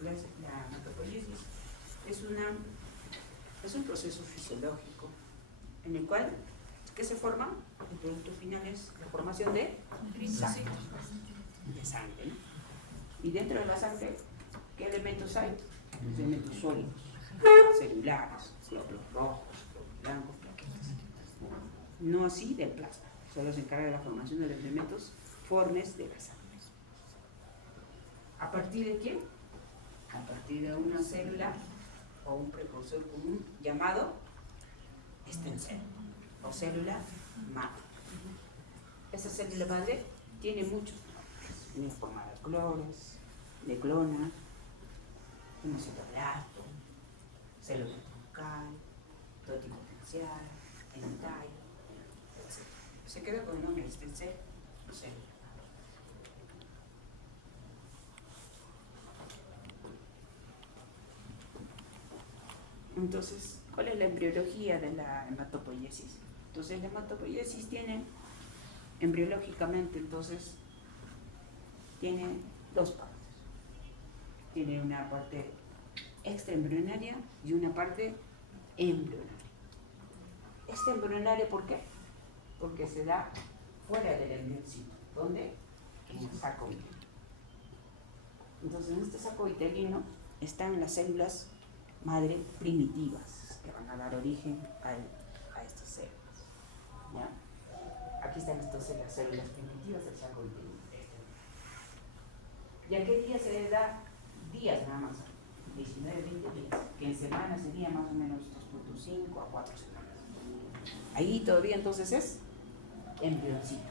La hematopoiesis es un proceso fisiológico en el cual, ¿qué se forma? El producto final es la formación de sangre, ¿no? Y dentro de la sangre, ¿qué elementos hay? Los elementos sólidos, celulares, glóbulos rojos, glóbulos blancos, plaquetas. No así del plasma, solo se encarga de la formación de los elementos formes de la sangre. ¿A partir de qué? A partir de una célula o un precursor común llamado estencel o célula madre. Esa célula madre tiene muchos nombres, tiene forma de clones, de clona, hemocitoblasto, célula troncal, totipotencial, entario, etc. Se queda con el nombre estencel o célula. Entonces, ¿cuál es la embriología de la hematopoiesis? Entonces, la hematopoiesis tiene, embriológicamente, entonces, tiene dos partes. Tiene una parte extraembrionaria y una parte embrionaria. Extraembrionaria, ¿por qué? Porque se da fuera del embrioncito. ¿Dónde? En el saco uterino. Entonces, en este saco uterino están las células madre primitivas que van a dar origen a estas células. ¿Ya? Aquí están entonces las células primitivas del saco uterino. ¿Y a qué día se les da? Días nada más, 19, 20 días, que en semanas sería más o menos 2.5 a 4 semanas. Ahí todavía entonces es embrioncito.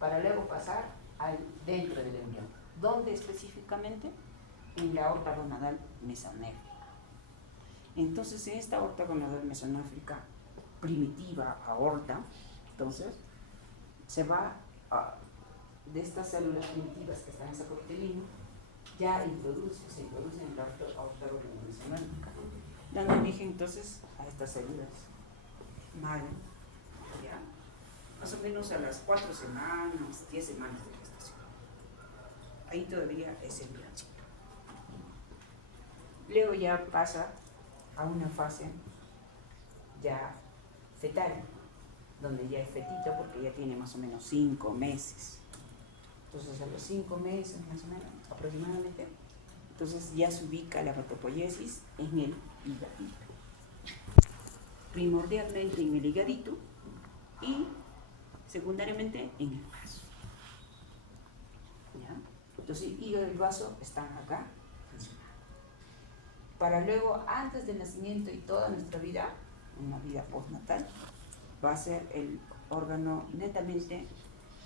Para luego pasar al dentro del embrión. ¿Dónde específicamente? En la aorta gonadal mesonéfrica. Entonces, en esta aorta gonadal mesonéfrica primitiva, aorta, entonces, se va de estas células primitivas que están en ese uterino, ya se introducen en la aorta gonadal mesonéfrica, dando origen entonces a estas células madre, ¿ya? Más o menos a las 4 semanas, 10 semanas de gestación. Ahí todavía es embrioncito. Luego ya pasa a una fase ya fetal, donde ya es fetito porque ya tiene más o menos 5 meses. Entonces a los 5 meses más o menos, aproximadamente, entonces ya se ubica la hematopoiesis en el higadito. Primordialmente en el higadito y secundariamente en el vaso. ¿Ya? Entonces el hígado y el vaso están acá funcionando. Para luego, antes del nacimiento y toda nuestra vida, una vida postnatal, va a ser el órgano netamente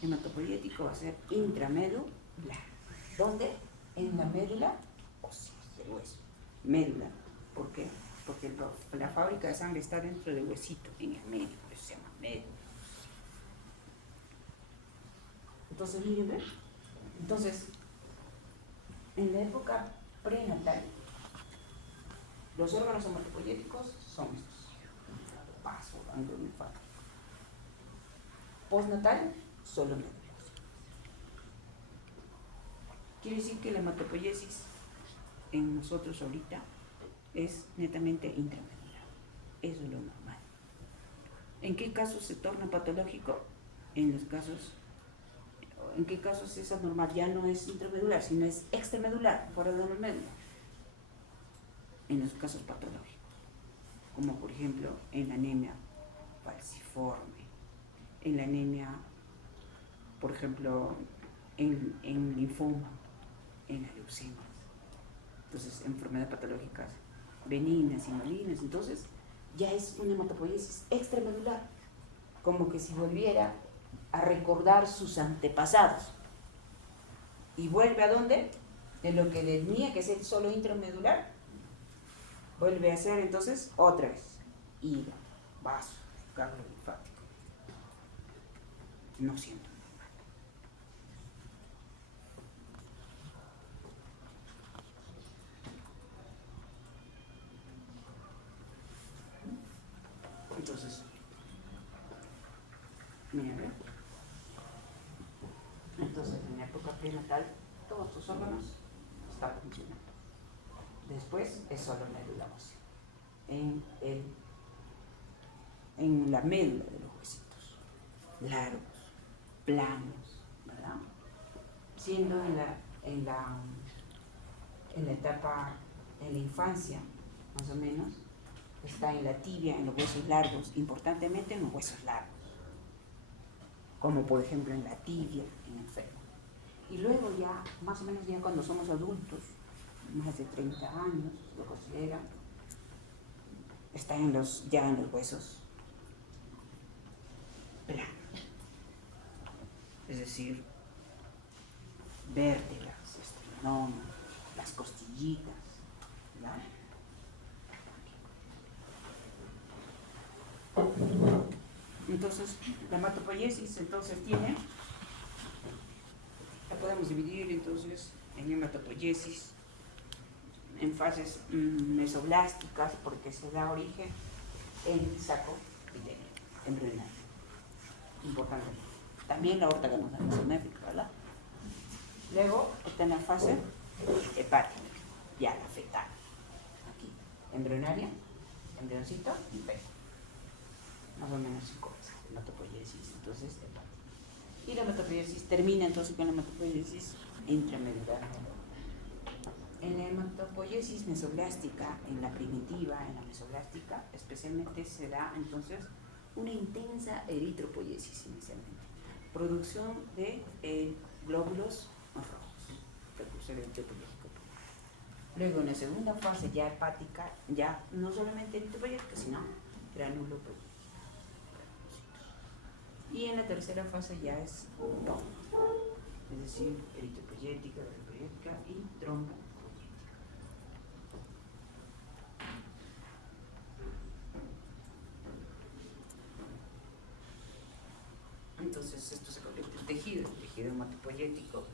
hematopoyético, va a ser intramedular. ¿Dónde? En la médula ósea del hueso. Médula. ¿Por qué? Porque la fábrica de sangre está dentro del huesito, en el medio, por eso se llama médula. Entonces, miren, ¿ven? Entonces, en la época prenatal, los órganos hematopoyéticos son estos: vaso, ganglio linfático. Postnatal, solo médula. Quiere decir que la hematopoiesis en nosotros ahorita es netamente intramedular. Eso es lo normal. ¿En qué casos se torna patológico? En los casos, ¿en qué casos es anormal? Ya no es intramedular, sino es extramedular, fuera de la médula. En los casos patológicos, como por ejemplo en la anemia falciforme, en la anemia, por ejemplo, en linfoma, en la leucemia. Entonces, enfermedades patológicas benignas y malignas, entonces ya es una hematopoiesis extramedular, como que si volviera a recordar sus antepasados. ¿Y vuelve a dónde? De lo que tenía que ser solo intramedular, vuelve a ser entonces otra vez hígado, vaso, ganglio linfático. No siento normal. Entonces, mira, ¿ver? Entonces, en la época prenatal, todos tus órganos está funcionando. Después es solo médula ósea. En la médula de los huesitos, largos, planos, ¿verdad? Siendo en la etapa, en la infancia, más o menos, está en la tibia, en los huesos largos, importantemente en los huesos largos, como por ejemplo en la tibia, en el fémur. Y luego ya, más o menos ya cuando somos adultos, más de 30 años, lo consideran, está ya en los huesos planos, es decir, vértebras, esternón, las costillitas, ¿verdad? Entonces, la hematopoiesis entonces la podemos dividir entonces en hematopoiesis en fases mesoblásticas, porque se da origen en el saco embrionario. Importante. También la aorta ganosa mesonéfrica, ¿verdad? Luego está en la fase hepática, ya la fetal. Aquí, embrionaria, embrioncito y feto. Más o menos 5 veces, hematopoiesis, entonces hepática. Y la hematopoiesis termina entonces con la hematopoiesis intramedular. En la hematopoiesis mesoblástica, en la primitiva, en la mesoblástica, especialmente se da entonces una intensa eritropoiesis inicialmente. Producción de glóbulos rojos, precursor eritropoyético. Luego en la segunda fase ya hepática, ya no solamente eritropoyética, sino granulo poyético. Y en la tercera fase ya es todo, es decir, eritropoyética, granulopoyética y trombopoyética. Entonces esto se convierte en tejido hematopoyético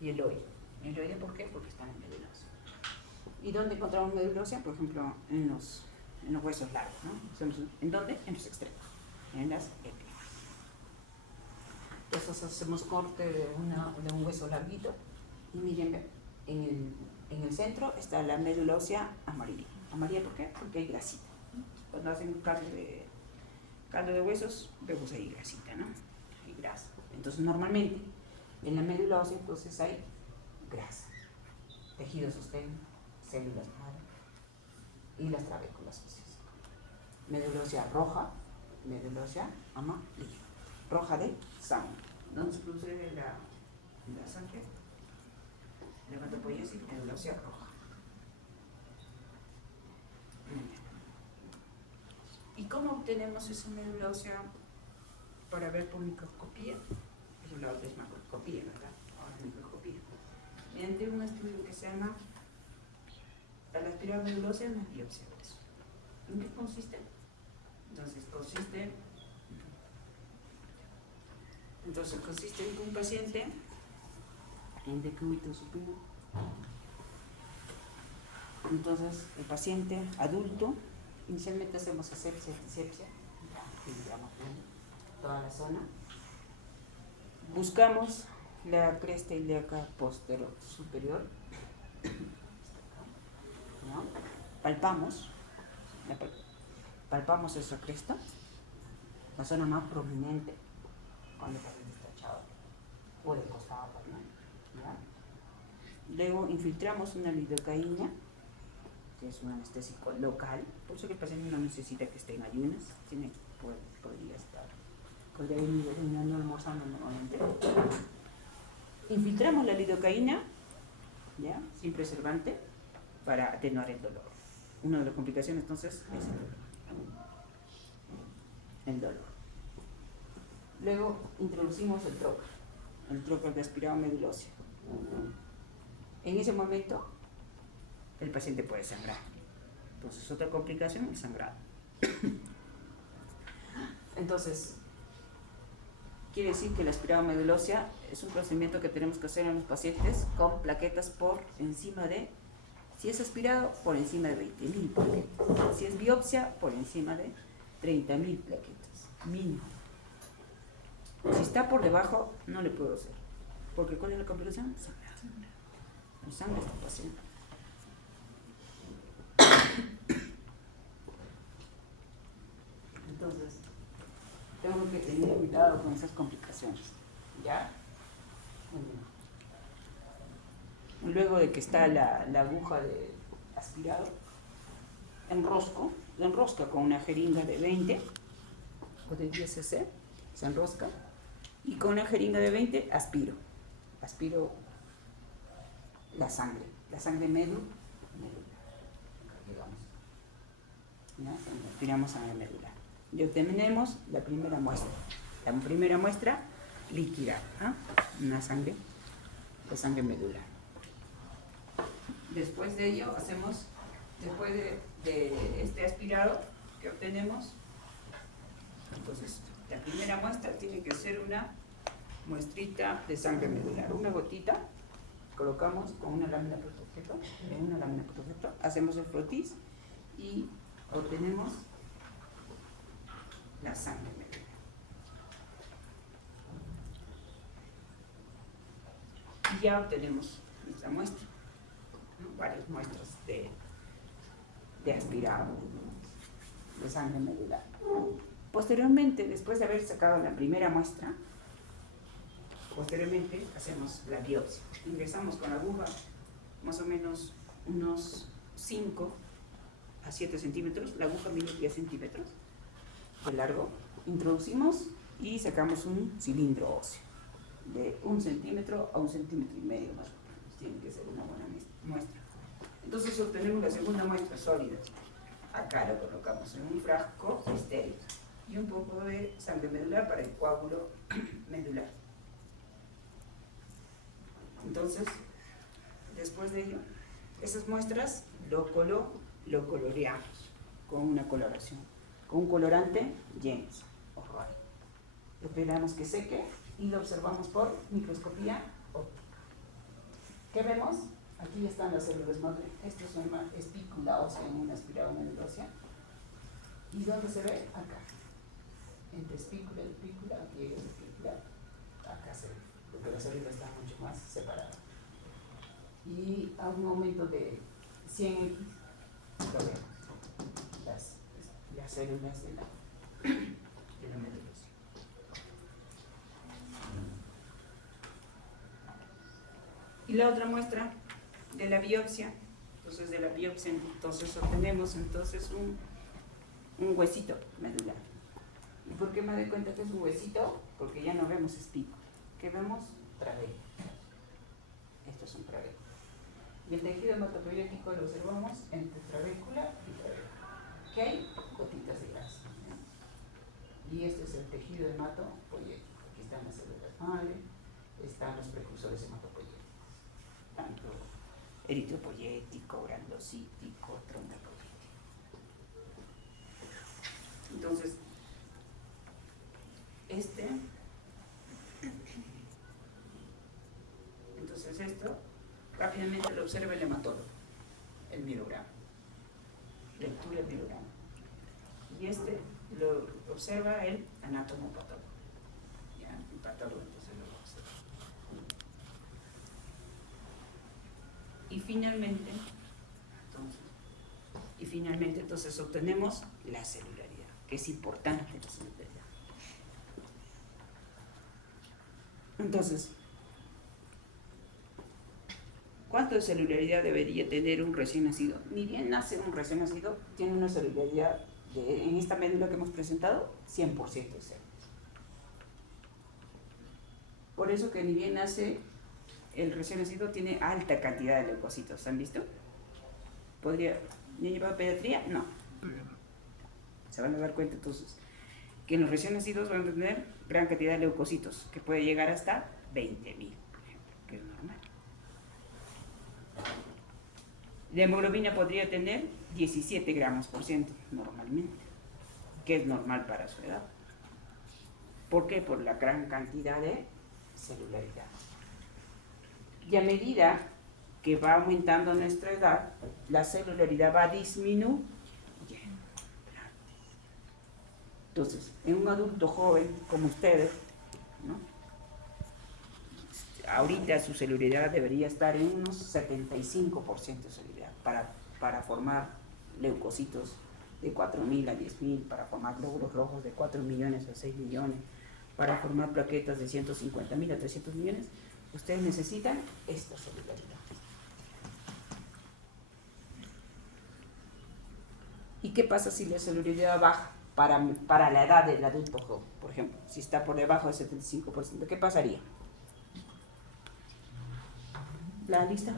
y el hoyo. ¿El hoyo por qué? Porque está en médula ósea. ¿Y dónde encontramos médula ósea? Por ejemplo, en los huesos largos, ¿no? ¿En dónde? En los extremos, en las épicas. Entonces hacemos corte de un hueso larguito y miren, en el centro está la médula ósea amarilla. ¿Amarilla por qué? Porque hay grasita. Cuando hacen caldo de huesos, vemos ahí grasita, ¿no? Hay grasa. Entonces normalmente en la médula ósea entonces hay grasa, tejido sostén, células madre y las trabéculas óseas. Médula ósea roja, médula ósea amarilla, roja de sangre. ¿Dónde se produce la sangre? La hematopoiesis, médula ósea roja. ¿Y cómo obtenemos esa médula ósea para ver por microscopía? Eso la otra es macroscopía, ¿verdad? Ahora es microscopía. Mediante un estudio que se llama al aspirar médula ósea en una biopsia de eso. ¿En qué consiste? Entonces consiste en que un paciente en decúbito supino. Entonces el paciente adulto, inicialmente hacemos asepsia, antisepsia, digamos toda la zona. Buscamos la cresta ilíaca posterior superior, ¿no? Palpamos esa cresta, la zona más prominente cuando el paciente está echado o de costado también, ¿ya? Luego infiltramos una lidocaína, que es un anestésico local, por eso que el paciente no necesita que esté en ayunas, podría ir desayunando, almorzando normalmente. Infiltramos la lidocaína, ¿ya? Sin preservante, para atenuar el dolor. Una de las complicaciones entonces es el dolor. Luego introducimos el trocar de aspirado médula ósea. En ese momento el paciente puede sangrar. Entonces otra complicación es sangrado. Entonces quiere decir que el aspirado médula ósea es un procedimiento que tenemos que hacer en los pacientes con plaquetas por encima de, si es aspirado, por encima de 20.000 plaquetas. Si es biopsia, por encima de 30.000 plaquetas, mínimo. Si está por debajo, no le puedo hacer. Porque ¿cuál es la complicación? Sangrado. La sangre está pasando. Entonces, tengo que tener cuidado con esas complicaciones. ¿Ya? Muy bien. Luego de que está la aguja de aspirado, enrosca con una jeringa de 20 o de 10 cc, se enrosca, y con una jeringa de 20 aspiro la sangre médula, digamos. ¿Ya? Aspiramos sangre medular. Y obtenemos la primera muestra líquida, ¿ah? Una sangre medular. Después de ello después de este aspirado que obtenemos, entonces la primera muestra tiene que ser una muestrita de sangre medular, una gotita, colocamos con una lámina por objeto, hacemos el frotis y obtenemos la sangre medular. Y ya obtenemos nuestra muestra, ¿no? Varias muestras de aspirado de sangre medular. Posteriormente, después de haber sacado la primera muestra, hacemos la biopsia. Ingresamos con la aguja más o menos unos 5 a 7 centímetros, la aguja mide 10 centímetros de largo, introducimos y sacamos un cilindro óseo de 1 centímetro a 1,5 centímetros más o menos. Tiene que ser una buena muestra. Entonces obtenemos la segunda muestra sólida. Acá lo colocamos en un frasco estéril y un poco de sangre medular para el coágulo medular. Entonces, después de ello, esas muestras lo coloreamos con una coloración, con un colorante James o Roy. Esperamos que seque y lo observamos por microscopía óptica. ¿Qué vemos? Aquí están las células madre. Esto es una espícula ósea en una aspirado medulosa. ¿Y dónde se ve? Acá. Entre espícula y espícula, aquí hay espícula, acá se ve, porque las células están mucho más separadas. Y a un aumento de 100x, lo vemos, las células de la medulosa. Y la otra muestra de la biopsia, entonces obtenemos un huesito medular. ¿Y por qué me doy cuenta que es un huesito? Porque ya no vemos espícula. ¿Qué vemos? Trabeo. Esto es un trabeo. Y el tejido hematopoyético lo observamos entre trabécula y trabeo. ¿Qué hay? Gotitas de grasa. Y este es el tejido hematopoyético. Aquí están las células madre, están los precursores hematopoyéticos. Tanto eritropoyético, granulocítico, trombopoyético. Entonces, esto rápidamente lo observa el hematólogo, el mirograma, lectura del mirograma. Y lo observa el anatomopatólogo. ¿Ya? El patólogo entonces lo observa. Y finalmente entonces obtenemos la celularidad, que es importante la celularidad. Entonces, ¿cuánto de celularidad debería tener un recién nacido? Ni bien nace un recién nacido, tiene una celularidad en esta médula que hemos presentado, 100% de células. Por eso que ni bien nace el recién nacido, tiene alta cantidad de leucocitos. ¿Han visto? ¿Podría llevar a pediatría? No. Se van a dar cuenta entonces que en los recién nacidos van a tener gran cantidad de leucocitos, que puede llegar hasta 20.000, por ejemplo, que es normal. La hemoglobina podría tener 17 gramos por ciento normalmente, que es normal para su edad. ¿Por qué? Por la gran cantidad de celularidad. Y a medida que va aumentando nuestra edad, la celularidad va disminuyendo. Entonces, en un adulto joven como ustedes, ¿no? ahorita su celularidad debería estar en unos 75% de celularidad para formar leucocitos de 4.000 a 10.000, para formar glóbulos rojos de 4 millones a 6 millones, para formar plaquetas de 150.000 a 300 millones. Ustedes necesitan esta celularidad. ¿Y qué pasa si la celularidad baja para la edad del adulto joven? Por ejemplo, si está por debajo del 75%, ¿qué pasaría? ¿La lista?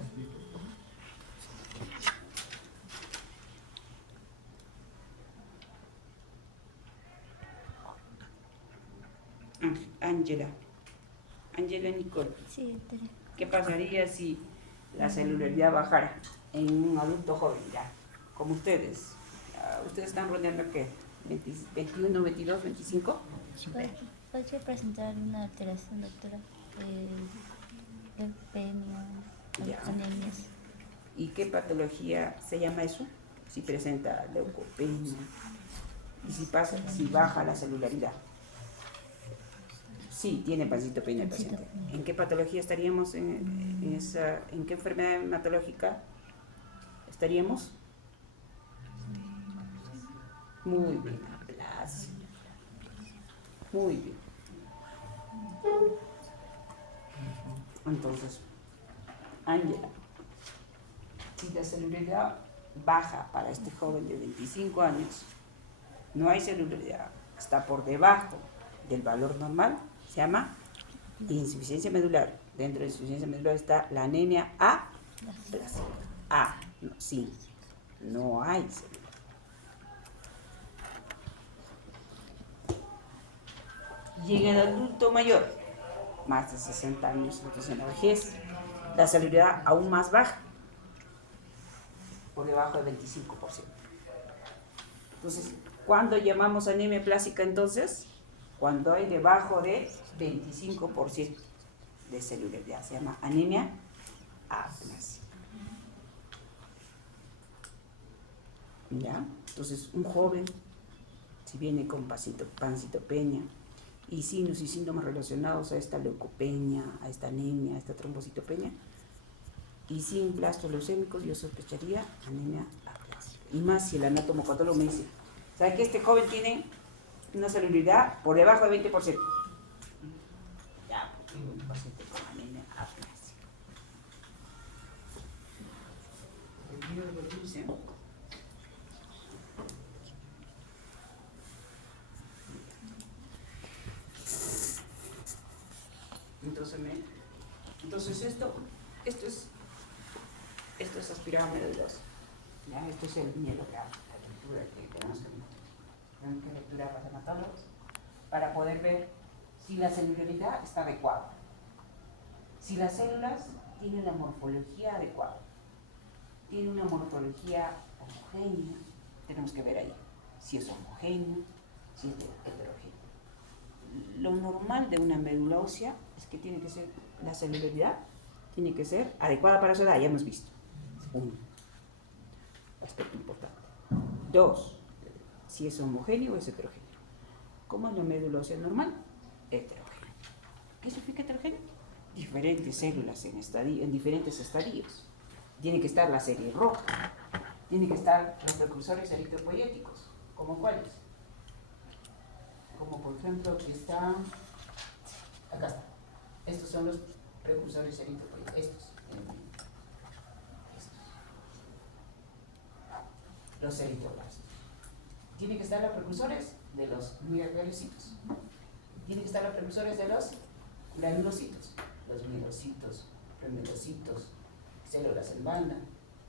Ángela Nicole. Sí, ¿Qué pasaría si la celularidad bajara en un adulto joven ya, como ustedes? ¿Ustedes están rodeando qué? ¿21, 22, 25? ¿Podría presentar una alteración, doctora? Leucemia, Ya. anemias. ¿Y qué patología se llama eso? Si presenta leucopenia y si baja la celularidad. Sí, tiene pancitopenia el paciente. ¿En qué patología estaríamos? ¿En qué enfermedad hematológica estaríamos? Muy bien, aplasia. Muy bien. Entonces, Ángela, si la celularidad baja para este joven de 25 años, no hay celularidad, está por debajo del valor normal, se llama insuficiencia medular. Dentro de insuficiencia medular está la anemia aplásica. Sí, no hay celularidad. Y en el adulto mayor, más de 60 años, entonces en la vejez, la celularidad aún más baja, por debajo del 25%. Entonces, ¿cuándo llamamos anemia aplásica entonces? Cuando hay debajo de 25% de celularidad, se llama anemia aplásica. ¿Ya? Entonces, un joven, si viene con pancitopenia y signos y síntomas relacionados a esta leucopenia, a esta anemia, a esta trombocitopenia, y sin blastos leucémicos, yo sospecharía anemia aplásica. Y más si el anatomopatólogo me dice, ¿sabe que este joven tiene una celularidad por debajo de 20%? Ya, porque un paciente con anemia aplásica. Entonces esto es aspirado meduloso. ¿Ya? Esto es el mielogramo, la lectura que tenemos que lecturar los hematólogos para poder ver si la celularidad está adecuada, si las células tienen la morfología adecuada, tiene una morfología homogénea, tenemos que ver ahí si es homogéneo, si es heterogéneo. Lo normal de una médula ósea es que tiene que ser, la celularidad tiene que ser adecuada para su edad, ya hemos visto. Uno, aspecto importante. Dos, si es homogéneo o es heterogéneo. ¿Cómo es la médula ósea normal? Heterogénea. ¿Qué significa heterogéneo? Diferentes células en diferentes estadios. Tiene que estar la serie roja, tiene que estar los precursores eritropoyéticos. ¿Cómo cuáles? Como por ejemplo aquí está, acá está. Estos son los precursores eritropoyéticos. Estos. Los eritroblastos. Tiene que estar los precursores de los mielocitos. Tiene que estar los precursores de los granulocitos. Los mielocitos, premelocitos, células en banda,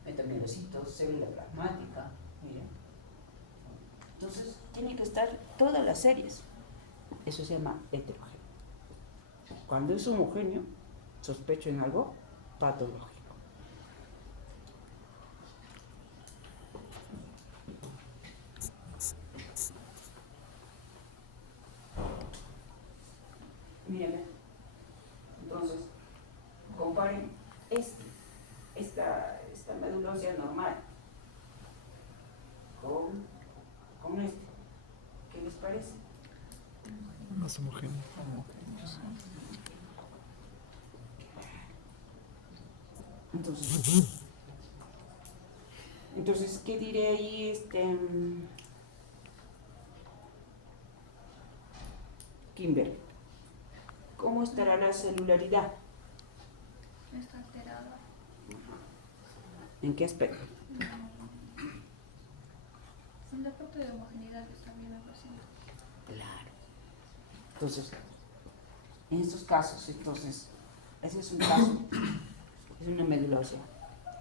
metamielocitos, célula plasmática. Mira. Entonces, tiene que estar todas las series. Eso se llama heterogéneo. Cuando es homogéneo, sospecho en algo patológico. Miren, entonces, comparen esta médula ósea normal con este. ¿Qué les parece? Más homogéneo. Entonces, ¿qué diré ahí? Kimber, ¿cómo estará la celularidad? Está alterada. ¿En qué aspecto? En la parte de homogeneidad que está bien el paciente. Claro. Entonces, en estos casos, ese es un caso, es una medula ósea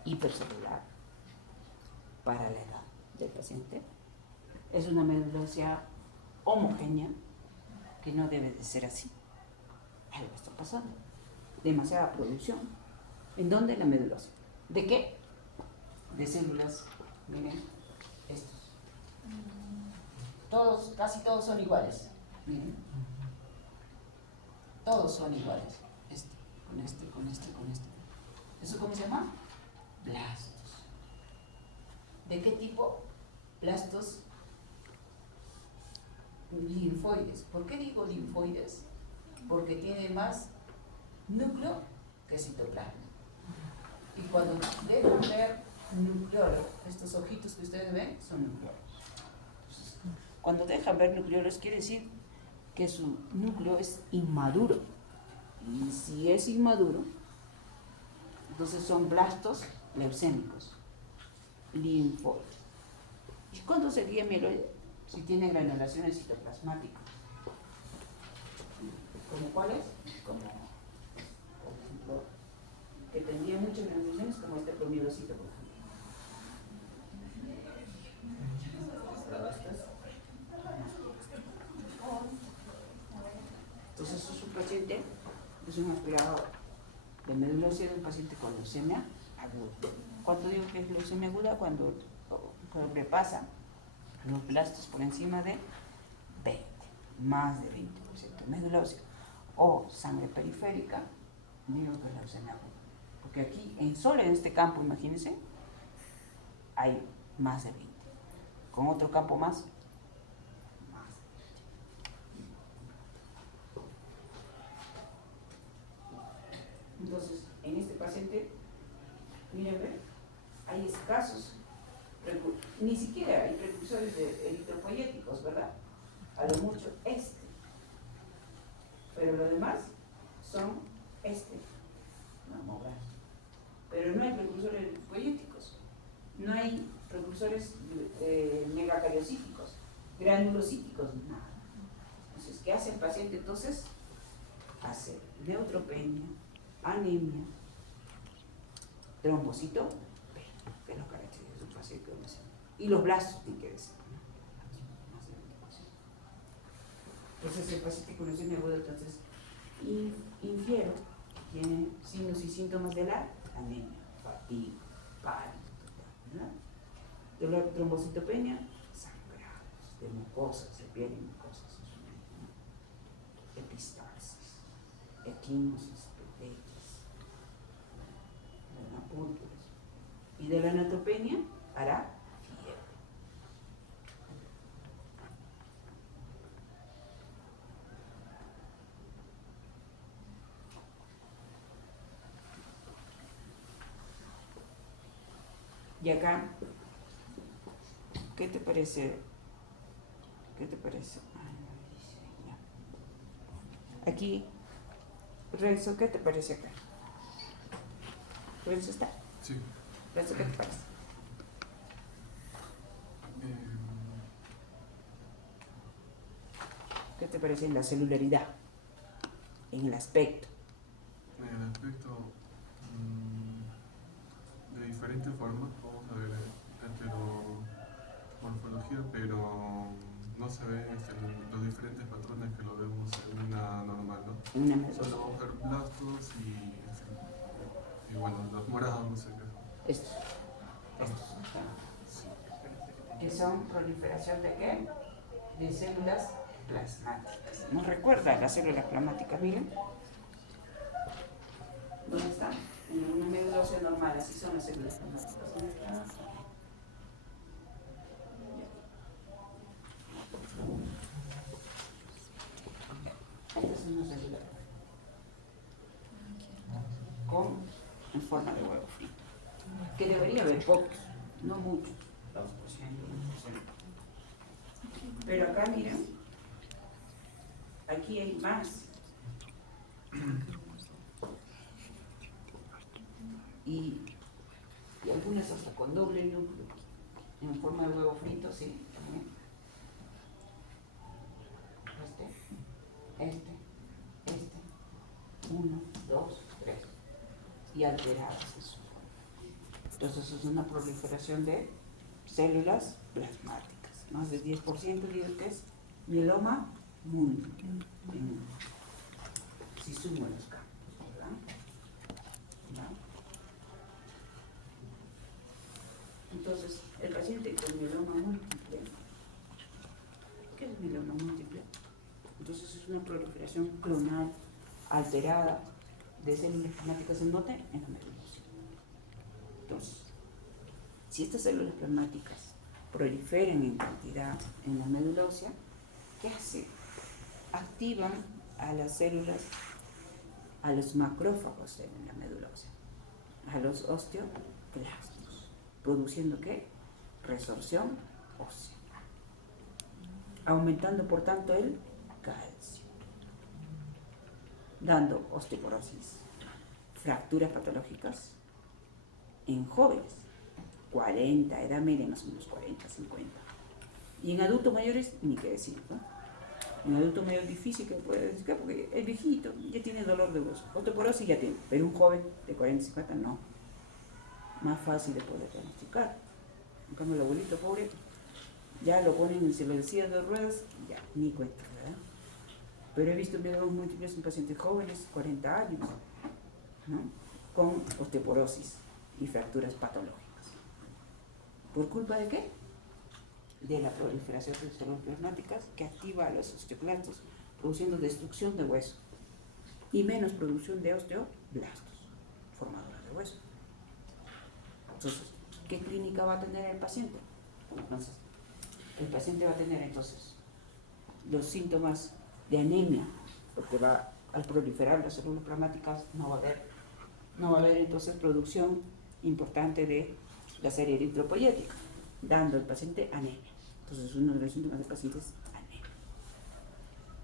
hipercelular para la edad del paciente. Es una medula ósea homogénea, que no debe de ser así. Algo está pasando. Demasiada producción. ¿En dónde? La médula ósea. ¿De qué? De células. Miren, estos. Casi todos son iguales. Miren. Todos son iguales. Con este. ¿Eso cómo se llama? Blastos. ¿De qué tipo? Blastos linfoides. ¿Por qué digo linfoides? Porque tiene más núcleo que citoplasma. Y cuando dejan ver nucleolo, estos ojitos que ustedes ven son nucleolos. Entonces, cuando dejan ver nucleolos quiere decir que su núcleo es inmaduro. Y si es inmaduro, entonces son blastos leucémicos, linfoides. ¿Y cuándo sería mieloide? Si tiene granulaciones citoplasmáticas. ¿Como cuáles? Como, por ejemplo, que tendría muchas granulaciones, como este promielocito, por ejemplo. Entonces, eso es un paciente, es un aspirador de médula ósea de un paciente con leucemia aguda. ¿Cuánto digo que es leucemia aguda? Cuando sobrepasa los blastos por encima de 20, más de 20%. Médula ósea o sangre periférica, digo que es leucemia aguda. Porque aquí, solo en este campo, imagínense, hay más de 20. Con otro campo más de 20. Entonces, en este paciente, miren, hay escasos, ni siquiera hay precursores de eritropoyéticos, ¿verdad? A lo mucho pero lo demás son mamografía. Pero no hay precursores eritropoyéticos, no hay precursores megacariocíticos, granulocíticos, nada. Entonces, ¿qué hace el paciente? Entonces, hace neutropenia, anemia, trombocito, que es lo característico de un paciente con leucemia. Y los blastos tienen que decir, más de 20%. Entonces, el paciente con leucemia aguda, entonces, infiero, tiene signos y síntomas de la anemia, fatiga, pánico, ¿verdad? Dolor, trombocitopenia, sangrados, de mucosas, de piel y mucosas, ¿no? Epistaxis, equimosis, petequias, púrpuras. Y de la neutropenia hará fiebre. Y acá, ¿qué te parece? ¿Qué te parece? Aquí, Renzo, ¿qué te parece acá? ¿Renzo está? Sí. ¿Renzo qué te parece? ¿Qué te parece en la celularidad? En el aspecto. En el aspecto, de diferentes formas, vamos a ver heteromorfología, pero no se ven los diferentes patrones que lo vemos en una normal, ¿no? Solo vamos a ver blastos y bueno, los morados, no sé qué son. Estos. Sí. Que son proliferación de qué? De células plasmáticas. ¿Nos recuerda las células plasmáticas? Miren. ¿Dónde están? En una médula ósea normal, así son las células plasmáticas. Esta es una célula en forma de huevo frito. que debería haber pocos, no muchos, 2%, 1%. Pero acá miren, aquí hay más. Y algunas hasta con doble núcleo, en forma de huevo frito, sí. Este, 1, 2, 3. Y alteradas eso. Entonces es una proliferación de células plasmáticas. Más del 10% digo que es mieloma múltiple. Si sumo los campos, ¿verdad? Entonces, el paciente con mieloma múltiple, ¿qué es mieloma múltiple? Entonces es una proliferación clonal alterada de células plasmáticas en ¿dónde? En la médula ósea. Entonces, si estas células plasmáticas proliferan en cantidad en la médula ósea, ¿qué hace? Activan a las células, a los macrófagos de la médula ósea, a los osteoclastos, produciendo ¿qué? Resorción ósea, aumentando por tanto el calcio, dando osteoporosis, fracturas patológicas en jóvenes, 40, edad media más o menos 40, 50. Y en adultos mayores, ni qué decir, ¿no? En adultos mayor difícil que puede decir, porque el viejito ya tiene dolor de hueso, osteoporosis ya tiene, pero un joven de 40, 50 no. Más fácil de poder diagnosticar. En cambio el abuelito pobre, ya lo ponen en silla de ruedas, ya, ni cuenta, ¿verdad? Pero he visto mielomas múltiples en pacientes jóvenes, 40 años, ¿no? Con osteoporosis y fracturas patológicas. ¿Por culpa de qué? De la proliferación de células plasmáticas que activa a los osteoclastos, produciendo destrucción de hueso y menos producción de osteoblastos, formadores de hueso. Entonces, ¿qué clínica va a tener el paciente? Entonces, el paciente va a tener entonces los síntomas de anemia, porque va al proliferar las células plasmáticas no va a haber entonces producción importante de la serie eritropoyética, dando al paciente anemia. Entonces uno de los síntomas del paciente es anemia.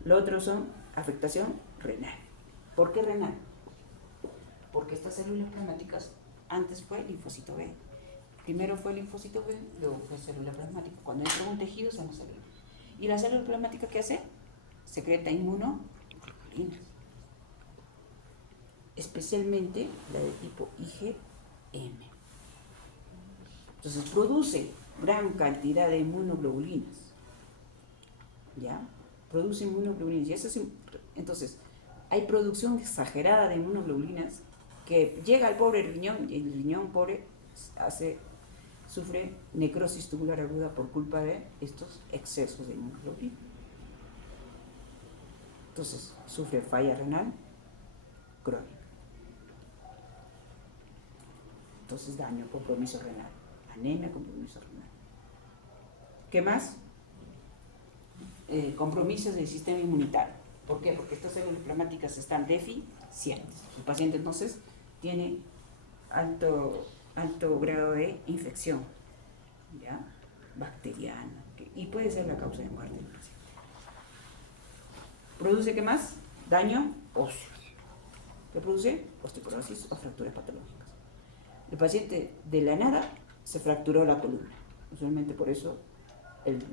Lo otro son afectación renal. ¿Por qué renal? Porque estas células plasmáticas antes fue linfocito B. Primero fue linfocito B, luego fue célula plasmática. Cuando entra un tejido son las células. ¿Y la célula plasmática qué hace? Secreta inmunoglobulinas. Especialmente la de tipo IgM. Entonces produce gran cantidad de inmunoglobulinas. ¿Ya? Produce inmunoglobulinas. Y eso es, entonces, hay producción exagerada de inmunoglobulinas que llega al pobre riñón y el riñón pobre sufre necrosis tubular aguda por culpa de estos excesos de inmunoglobulina. Entonces, sufre falla renal crónica. Entonces, daño, compromiso renal. Anemia, compromiso renal. ¿Qué más? Compromisos del sistema inmunitario. ¿Por qué? Porque estas células plasmáticas están deficientes. El paciente entonces tiene alto grado de infección, ¿ya? Bacteriana, y puede ser la causa de muerte del paciente. ¿Produce qué más? Daño óseo. ¿Qué produce? Osteoporosis o fracturas patológicas. El paciente de la nada se fracturó la columna. Usualmente por eso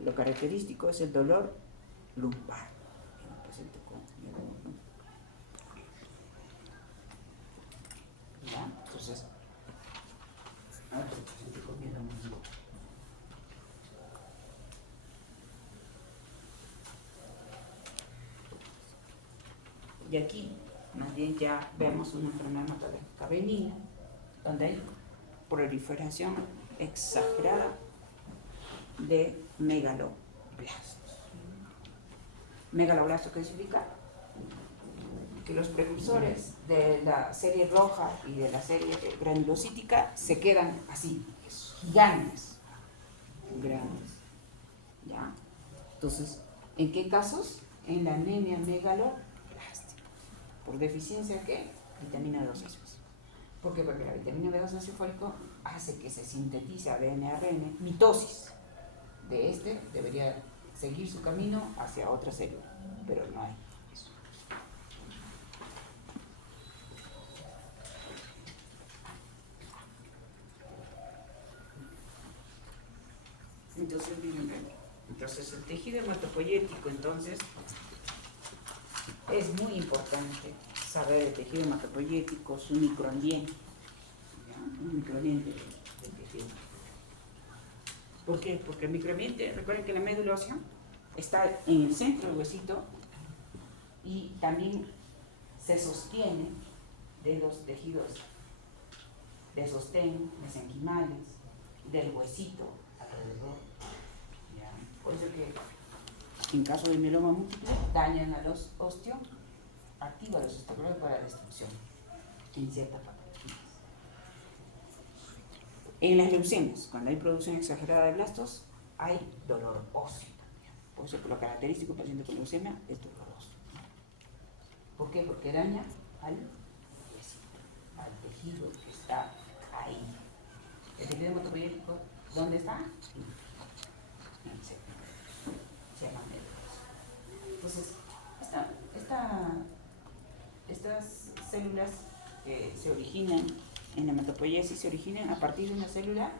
lo característico es el dolor lumbar en el paciente con mieloma, ¿no? ¿Ya? Entonces, el paciente con mieloma, ¿no? Y aquí, más bien ya vemos una enfermedad hematológica benigna, donde hay proliferación exagerada de megaloblastos. Megaloblastos, ¿qué significa? Que los precursores de la serie roja y de la serie granulocítica se quedan así, gigantes, grandes. ¿Ya? Entonces, ¿en qué casos? En la anemia megaloblástica. ¿Por deficiencia de qué? Vitamina B2 ácido. ¿Por qué? Porque la vitamina B2 ácido fólico hace que se sintetice ADN-ARN, mitosis de este debería seguir su camino hacia otra célula, pero no hay eso. Entonces, miren, entonces el tejido hematopoyético, entonces, es muy importante saber el tejido hematopoyético, su microambiente, ¿ya? Un microambiente del tejido. ¿Por qué? Porque el microambiente, recuerden que la médula ósea está en el centro del huesito y también se sostiene de los tejidos de sostén, mesenquimales, del huesito alrededor. ¿Ya? Por eso que en caso de mieloma múltiple dañan a los osteos, activa los osteoclastos para la destrucción en ciertas patologías. En las leucemias, cuando hay producción exagerada de blastos, hay dolor óseo también. Por eso que lo característico del paciente con leucemia es doloroso. ¿Por qué? Porque daña al huesito, al tejido que está ahí. El tejido hematopoyético, ¿dónde está? En el centro. Se llama médula. Entonces, estas células que se originan en la hematopoiesis se originan a partir de una célula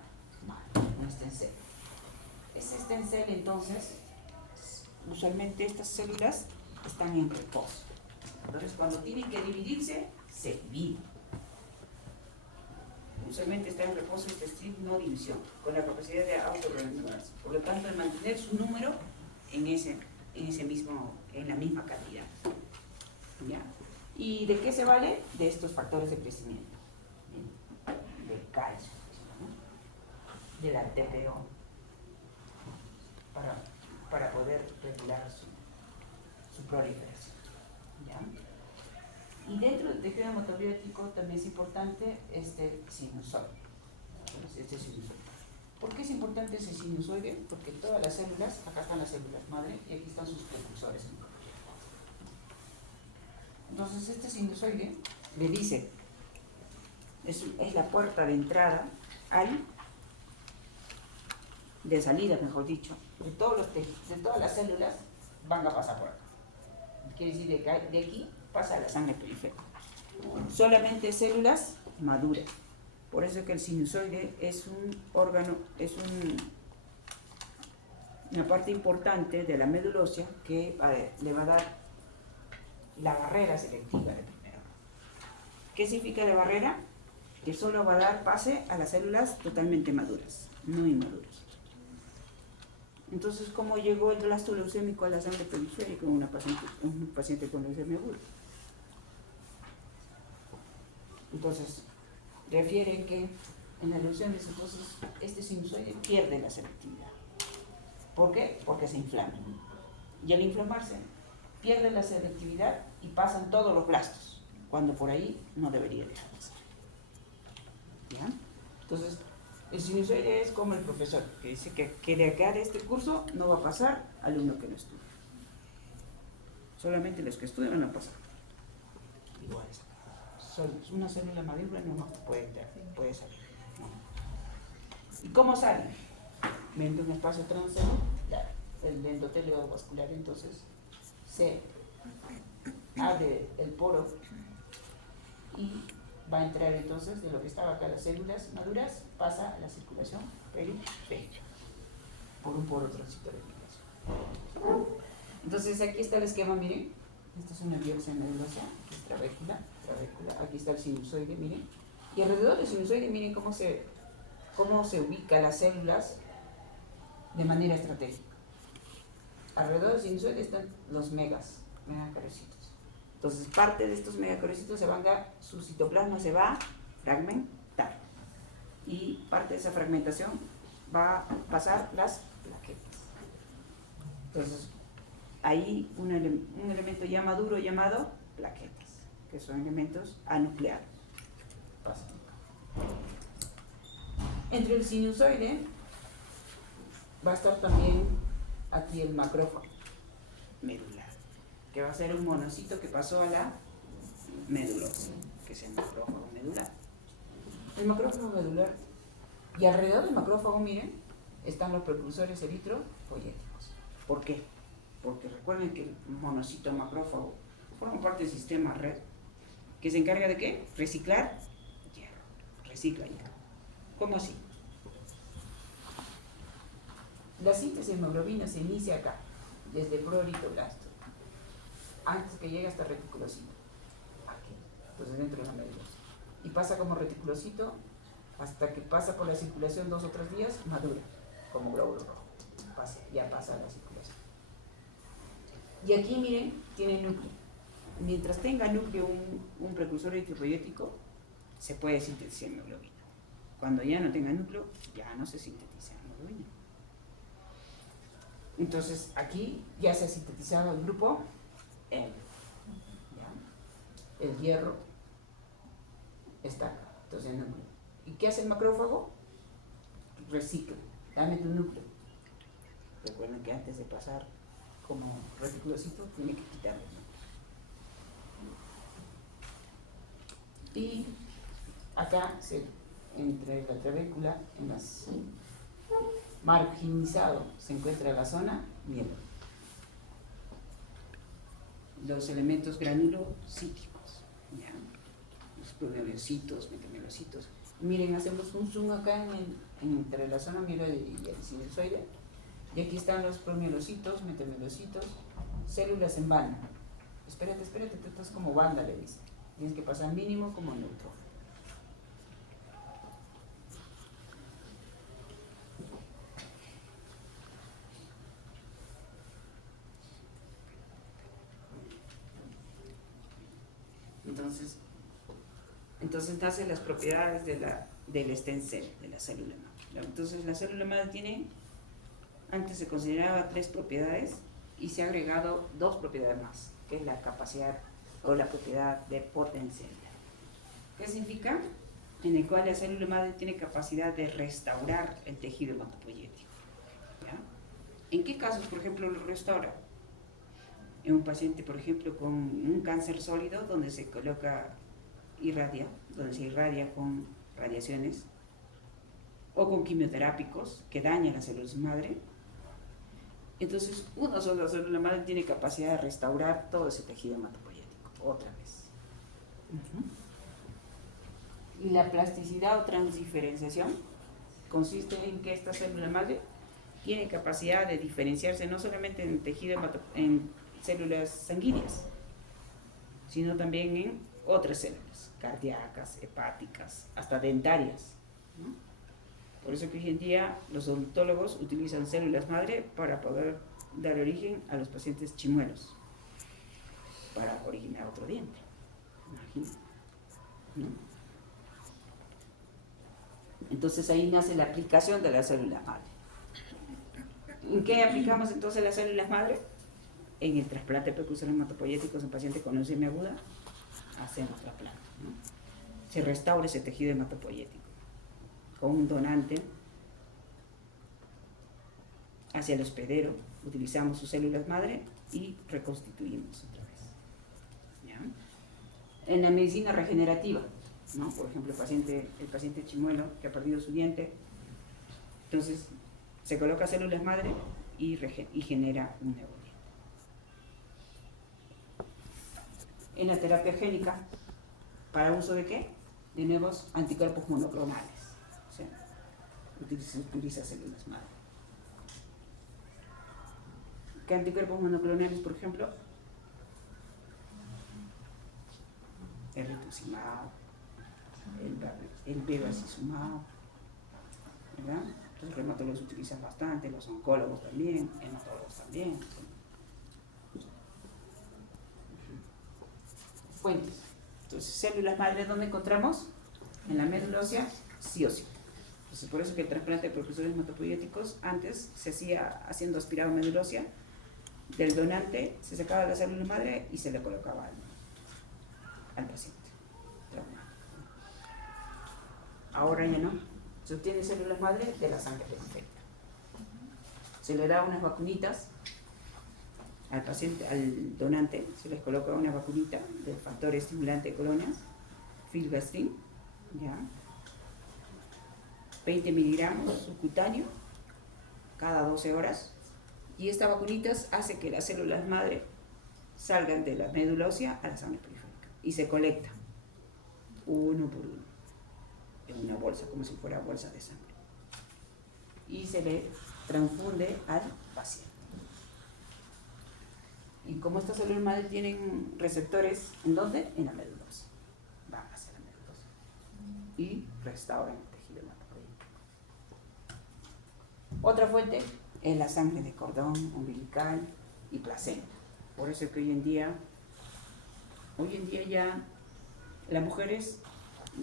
madre, un stem cell. Ese stem cell, entonces, usualmente estas células están en reposo. Entonces, cuando tienen que dividirse, se dividen. Usualmente está en reposo, es decir, no división, con la capacidad de autorrenudarse. Por lo tanto, de mantener su número en la misma cantidad. ¿Ya? ¿Y de qué se vale? De estos factores de crecimiento. Del calcio, ¿no? De la TPO, para poder regular su proliferación. ¿Ya? Y dentro del tejido hematopoyético también es importante este sinusoide. Este sinusoide. ¿Por qué es importante ese sinusoide? Porque todas las células, acá están las células madre y aquí están sus precursores. Entonces este sinusoide le dice, es la puerta de entrada de salida, mejor dicho, de todas las células van a pasar por acá. Quiere decir de aquí pasa la sangre periférica. Solamente células maduras. Por eso que el sinusoide es un órgano, una parte importante de la médula ósea que le va a dar la barrera selectiva de primero. ¿Qué significa la barrera? Que solo va a dar pase a las células totalmente maduras, no inmaduras. Entonces, ¿cómo llegó el blasto leucémico a la sangre periférica en un paciente con leucemia aguda? Entonces, refiere que en las leucemias, entonces, este sinusoide pierde la selectividad. ¿Por qué? Porque se inflama. Y al inflamarse, pierde la selectividad y pasan todos los blastos, cuando por ahí no debería dejar de ser. ¿Ya? Entonces, el sinusoide es como el profesor, que dice que de acá de este curso no va a pasar alumno que no estudie. Solamente los que estudian van a pasar. Igual es. Una célula madura no puede salir. No. ¿Y cómo sale? Mediante un espacio transcelular. El endotelio vascular, entonces, se abre el poro y va a entrar entonces de lo que estaba acá las células maduras, pasa a la circulación periférica por un poro transitorio. Entonces aquí está el esquema, miren, esta es una biopsia medulosa, aquí es trabécula, aquí está el sinusoide, miren, y alrededor del sinusoide miren cómo se ubican las células de manera estratégica. Alrededor del sinusoide están los megacarecitos. Entonces, parte de estos megacarecitos su citoplasma se va a fragmentar. Y parte de esa fragmentación va a pasar las plaquetas. Entonces, hay un elemento ya maduro llamado plaquetas, que son elementos anucleares. Pasan acá. Entre el sinusoide va a estar también aquí el macrófago medular, que va a ser un monocito que pasó a la médula, que es el macrófago medular. El macrófago medular Y alrededor del macrófago, miren, están los precursores eritropoyéticos. ¿Por qué? Porque recuerden que el monocito macrófago forma parte del sistema red, que se encarga de ¿qué? Reciclar hierro. Recicla hierro. ¿Cómo así? La síntesis de hemoglobina se inicia acá, desde proritoblasto, antes que llegue hasta reticulocito. Aquí, entonces dentro de la médula. Y pasa como reticulocito hasta que pasa por la circulación 2 o 3 días, madura, como glóbulo rojo. Ya pasa a la circulación. Y aquí, miren, tiene núcleo. Mientras tenga núcleo un precursor eritropoyético, se puede sintetizar hemoglobina. Cuando ya no tenga núcleo, ya no se sintetiza hemoglobina. Entonces, aquí ya se ha sintetizado el grupo M. ¿Ya? El hierro está acá. Entonces, el núcleo. ¿Y qué hace el macrófago? Recicla. Dame tu núcleo. Recuerden que antes de pasar como reticulocito, tiene que quitarle el núcleo. Y acá, entre la trabécula, en las marginizado, se encuentra la zona mieloide. Los elementos granulocíticos, ¿ya? Los promielocitos, metamelocitos. Miren, hacemos un zoom acá entre la zona mieloide y el sinusoide. Y aquí están los promielocitos, metamelocitos, células en banda. Espérate, tú estás como banda, le dice. Tienes que pasar mínimo como neutro. Entonces nacen las propiedades del stem cell, de la célula madre. Entonces la célula madre tiene, antes se consideraba 3 propiedades y se ha agregado 2 propiedades más, que es la capacidad o la propiedad de potencialidad. ¿Qué significa? En el cual la célula madre tiene capacidad de restaurar el tejido hematopoyético. ¿Ya? ¿En qué casos, por ejemplo, lo restaura? En un paciente, por ejemplo, con un cáncer sólido donde se donde se irradia con radiaciones o con quimioterápicos que dañan las células madre. Entonces, una sola célula madre tiene capacidad de restaurar todo ese tejido hematopoyético, otra vez. Y la plasticidad o transdiferenciación consiste en que esta célula madre tiene capacidad de diferenciarse no solamente en tejido en células sanguíneas, sino también en otras células, cardíacas, hepáticas, hasta dentarias, ¿no? Por eso que hoy en día los odontólogos utilizan células madre para poder dar origen a los pacientes chimuelos, para originar otro diente. Imagínate, ¿no? Entonces ahí nace la aplicación de la célula madre. ¿En qué aplicamos entonces las células madre? En el trasplante de precursores hematopoyéticos en pacientes con leucemia aguda, hacemos trasplante, ¿no? Se restaura ese tejido hematopoyético con un donante hacia el hospedero, utilizamos sus células madre y reconstituimos otra vez. ¿Ya? En la medicina regenerativa, ¿no? Por ejemplo, el paciente chimuelo que ha perdido su diente, entonces se coloca células madre y genera un nuevo diente. En la terapia génica, ¿para uso de qué? De nuevos anticuerpos monoclonales. O sea, se utiliza células madre. ¿Qué anticuerpos monoclonales, por ejemplo? El rituximab, el bevacizumab, ¿verdad? Los reumatólogos utilizan bastante, los oncólogos también, hematólogos también. Fuentes. Entonces, células madre, ¿dónde encontramos? En la médula ósea, sí o sí. Entonces, por eso que el trasplante de precursores hematopoyéticos antes se hacía haciendo aspirado médula ósea. Del donante se sacaba la célula madre y se le colocaba al paciente. Ahora ya no. Se obtiene células madre de la sangre perfecta. Se le da unas vacunitas al paciente, al donante, se les coloca una vacunita del factor estimulante de colonias, filgrastim, ¿ya? 20 miligramos subcutáneo cada 12 horas. Y esta vacunita hace que las células madre salgan de la médula ósea a la sangre periférica y se colectan uno por uno en una bolsa, como si fuera bolsa de sangre. Y se le transfunde al paciente. Y como estas células madre tienen receptores, ¿en dónde? En la médula ósea. Van hacia la médula ósea y restauran el tejido hematopoyético. Otra fuente es la sangre de cordón umbilical y placenta. Por eso es que hoy en día ya las mujeres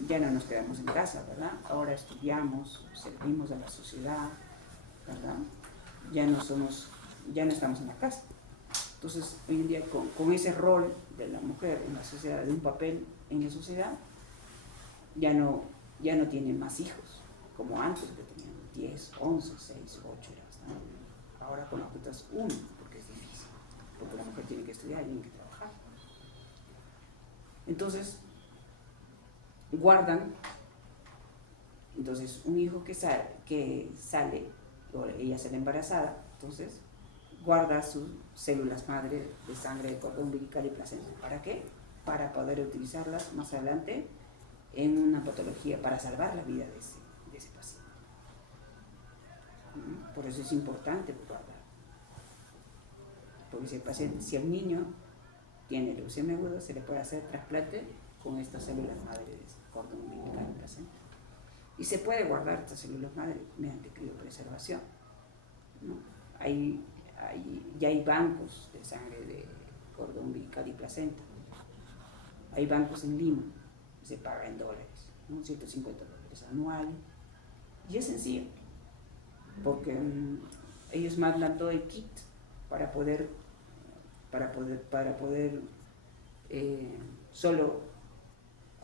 ya no nos quedamos en casa, ¿verdad? Ahora estudiamos, servimos a la sociedad, ¿verdad? Ya no estamos en la casa. Entonces, hoy en día, con ese rol de la mujer en la sociedad, de un papel en la sociedad, ya no tienen más hijos, como antes, que tenían 10, 11, 6, 8, ya bastante. Ahora con las otras uno, porque es difícil, porque la mujer tiene que estudiar y tiene que trabajar. Entonces, guardan, entonces un hijo que sale, o ella sale embarazada, entonces guarda sus células madre de sangre de cordón umbilical y placenta. ¿Para qué? Para poder utilizarlas más adelante en una patología, para salvar la vida de ese paciente. Por eso es importante guardar. Porque si el niño tiene leucemia aguda, se le puede hacer trasplante con estas células madre de cordón umbilical y placenta. Y se puede guardar estas células madre mediante criopreservación, ¿no? Ya hay bancos de sangre de cordón umbilical y placenta. Hay bancos en Lima, se paga en dólares, ¿no? $150 anuales. Y es sencillo, porque ellos mandan todo el kit para poder solo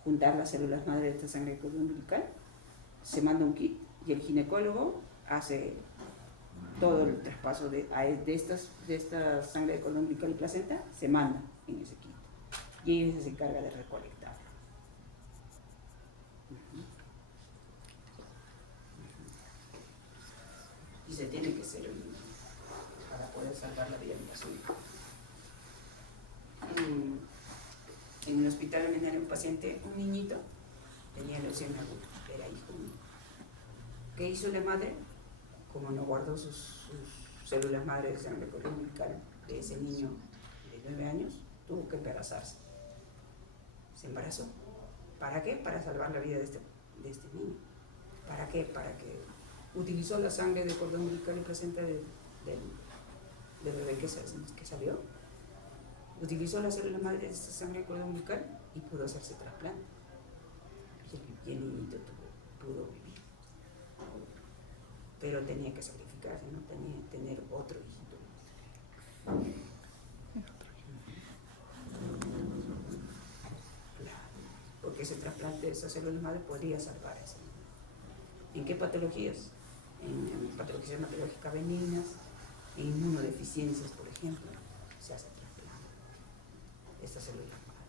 juntar las células madre de esta sangre de cordón umbilical. Se manda un kit y el ginecólogo hace todo el traspaso de esta sangre de cordón umbilical y placenta, se manda en ese kit y ella se encarga de recolectarlo. Y se tiene que hacer para poder salvar la vida de un paciente. En el hospital me tenía un paciente, un niñito, tenía leucemia aguda, era hijo mío. ¿Qué hizo la madre? Como no guardó sus células madre de sangre cordón umbilical de ese niño de 9 años, tuvo que embarazarse. Se embarazó. ¿Para qué? Para salvar la vida de este niño. ¿Para qué? Para que utilizó la sangre de cordón umbilical y placenta del bebé que salió. Utilizó la célula madre de esta sangre de cordón umbilical y pudo hacerse trasplante. Y el niñito pudo vivir. Pero tenía que sacrificarse, ¿no? Tenía que tener otro hijito. Claro, porque ese trasplante de esas células madre podría salvar a ese niño. ¿En qué patologías? En patologías hematológicas benignas, en inmunodeficiencias, por ejemplo, se hace trasplante de estas células madre.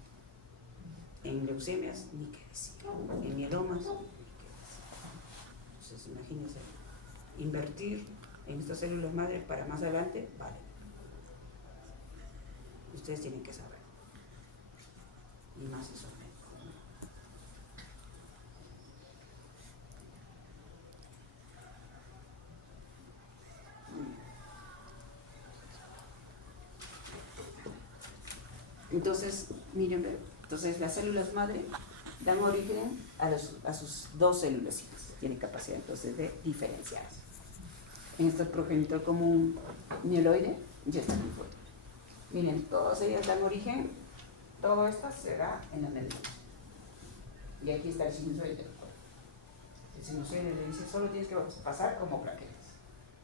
En leucemias, ni qué decir. En mielomas, ni qué decir. Entonces, imagínense. Invertir en estas células madres para más adelante, vale. Ustedes tienen que saber. Y más esos médicos, ¿no? Entonces, miren, entonces las células madre dan origen a sus dos células hijas. Tienen capacidad entonces de diferenciarse. En este progenitor común mieloide ya está muy fuerte. Miren, todas ellas dan origen, todo esto se da en la médula. Y aquí está el sinusoide. El sinusoide le dice, solo tienes que pasar como plaquetas,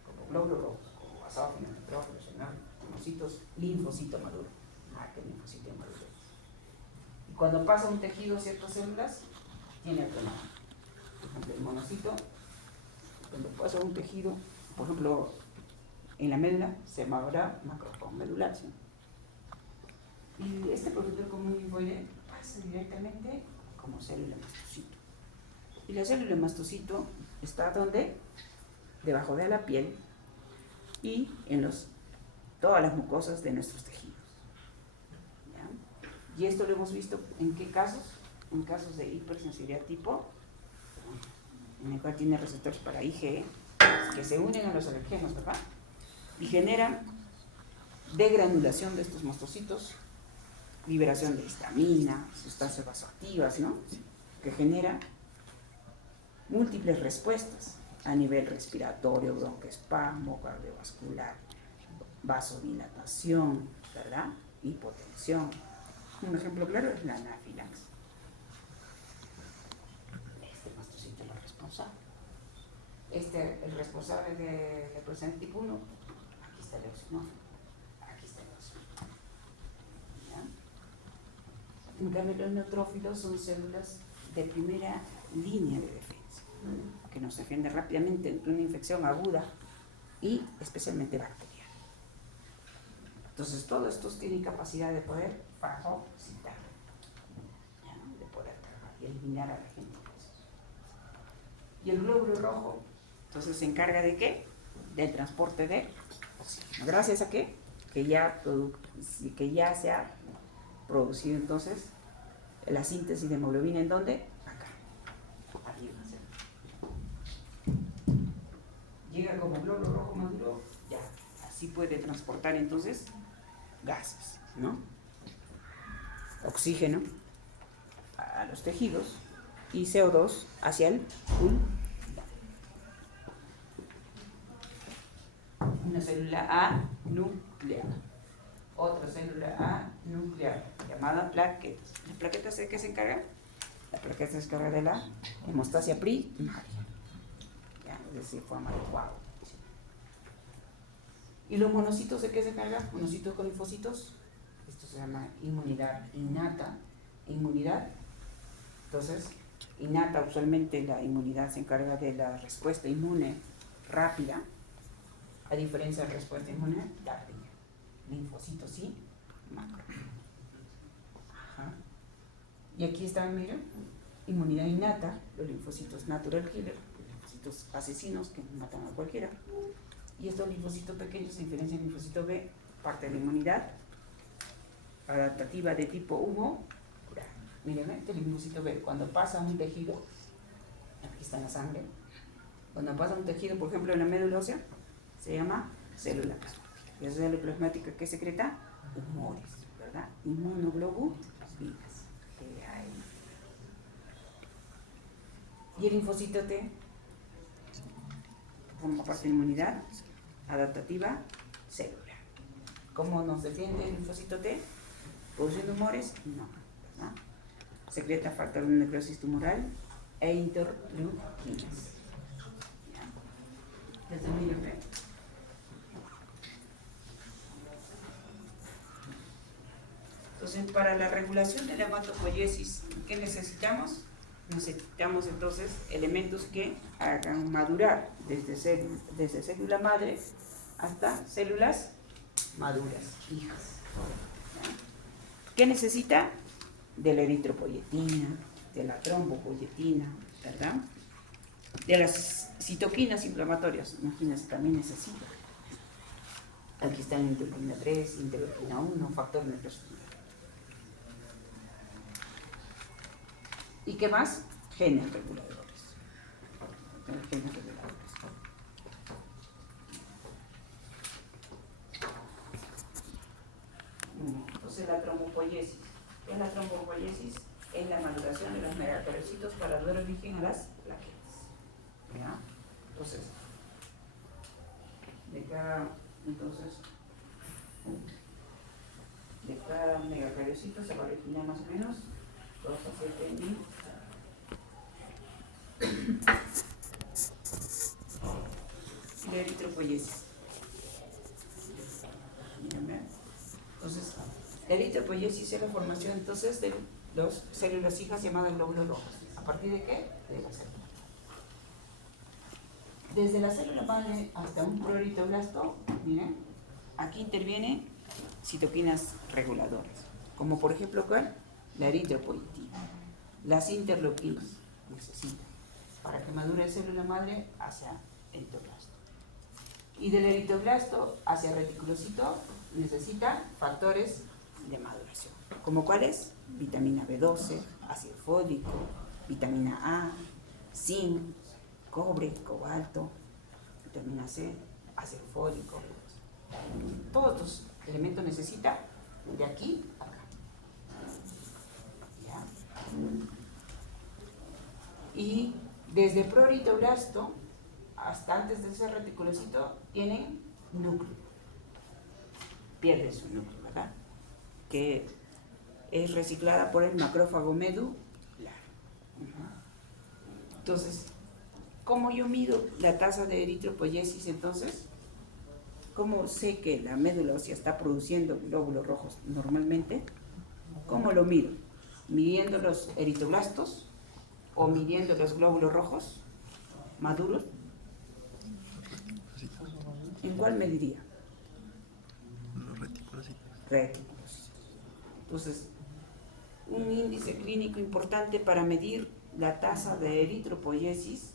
como glóbulos rojos, como basófilo, nitrófilo, xenón, linfocito maduro. Que linfocito maduro. Y cuando pasa un tejido a ciertas células, tiene autonomía. Por ejemplo, el monocito, cuando pasa un tejido, por ejemplo, en la médula se llamará macromedular, ¿sí? Y este progenitor común linfoide pasa directamente como célula mastocito. Y la célula mastocito está donde, debajo de la piel y en todas las mucosas de nuestros tejidos. ¿Ya? Y esto lo hemos visto en qué casos, en casos de hipersensibilidad tipo, en el cual tiene receptores para IgE que se unen a los alergenos, ¿verdad? Y generan degranulación de estos mastocitos, liberación de histamina, sustancias vasoactivas, ¿no? Que genera múltiples respuestas a nivel respiratorio, broncoespasmo, cardiovascular, vasodilatación, ¿verdad? Hipotensión. Un ejemplo claro es la anafilaxis. Este mastocito es el responsable. El responsable de la presente tipo 1, aquí está el eosinófilo, aquí está el eosinófilo. ¿Ya? En cambio, los neutrófilos son células de primera línea de defensa, que nos defiende rápidamente ante una infección aguda y especialmente bacteriana. Entonces, todos estos tienen capacidad de poder fagocitar, de poder cargar y eliminar a la gente. Y el glóbulo rojo, entonces, se encarga de ¿qué? Del transporte de oxígeno. ¿Gracias a qué? Que ya se ha producido entonces la síntesis de hemoglobina. ¿En dónde? Acá, arriba. Llega como glóbulo rojo maduro, ya, así puede transportar entonces gases, ¿no? Oxígeno a los tejidos y CO2 hacia el pulmón. Una célula anuclear, otra célula anuclear llamada plaquetas. ¿Las plaquetas de qué se encargan? La plaqueta se encarga de la hemostasia primaria, es decir, forma de cuadro. ¿Y los monocitos de qué se encargan? Monocitos con linfocitos. Esto se llama inmunidad innata. Inmunidad. Entonces, innata, usualmente la inmunidad se encarga de la respuesta inmune rápida, a diferencia de respuesta inmune tardía. Linfocitos sí, macro. Ajá. Y aquí están, miren, inmunidad innata, los linfocitos natural killer, los linfocitos asesinos que matan a cualquiera. Y estos linfocitos pequeños se diferencian del linfocito B, parte de la inmunidad adaptativa de tipo humoral. Miren, este linfocito B, cuando pasa a un tejido, aquí está en la sangre, cuando pasa a un tejido, por ejemplo en la médula ósea, se llama célula plasmática. ¿Y esa célula plasmática qué secreta? Humores, ¿verdad? Inmunoglobulinas. Y el linfocito T forma parte de la inmunidad adaptativa celular. ¿Cómo nos defiende el linfocito T? ¿Produciendo humores? No, ¿verdad? Secreta factor de necrosis tumoral e interleuquinas. Desde el medio B. Entonces, para la regulación de la hematopoiesis, ¿qué necesitamos? Necesitamos entonces elementos que hagan madurar desde célula madre hasta células maduras, hijas. ¿Qué necesita? De la eritropoyetina, de la trombopoyetina, ¿verdad? De las citoquinas inflamatorias, imagínense, también necesita. Aquí están interleuquina 3, interleuquina 1, factor de necrosis. ¿Y qué más? Genes reguladores. Genes reguladores. Entonces la trombopoiesis. ¿Qué es la trombopoiesis? Es la maduración de los megacarocitos para dar origen a las plaquetas. ¿Ya? Entonces, de cada megacariocito se va a originar más o menos 2 a 7 mil. La eritropoiesis. Entonces, la eritropoiesis es la formación entonces de las células hijas llamadas glóbulos rojos. ¿A partir de qué? De la célula. Desde la célula madre hasta un proeritoblasto, miren, aquí intervienen citoquinas reguladoras, como por ejemplo, ¿cuál? La eritropoyetina, las interleuquinas necesitan, para que madure la célula madre hacia eritroblasto. Y del eritroblasto hacia reticulocito necesita factores de maduración. ¿Como cuáles? Vitamina B12, ácido fólico, vitamina A, zinc, cobre, cobalto, vitamina C, ácido fólico. Todos los elementos necesita de aquí a acá. ¿Ya? Y desde el proeritroblasto hasta antes de ese reticulocito tienen núcleo. Pierde su núcleo, ¿verdad? Que es reciclada por el macrófago medular. Entonces, ¿cómo yo mido la tasa de eritropoiesis entonces? ¿Cómo sé que la médula ósea está produciendo glóbulos rojos normalmente? ¿Cómo lo mido? ¿Midiendo los eritroblastos o midiendo los glóbulos rojos maduros? ¿En cuál mediría? Los reticulocitos. Reticulocitos. Entonces, un índice clínico importante para medir la tasa de eritropoiesis,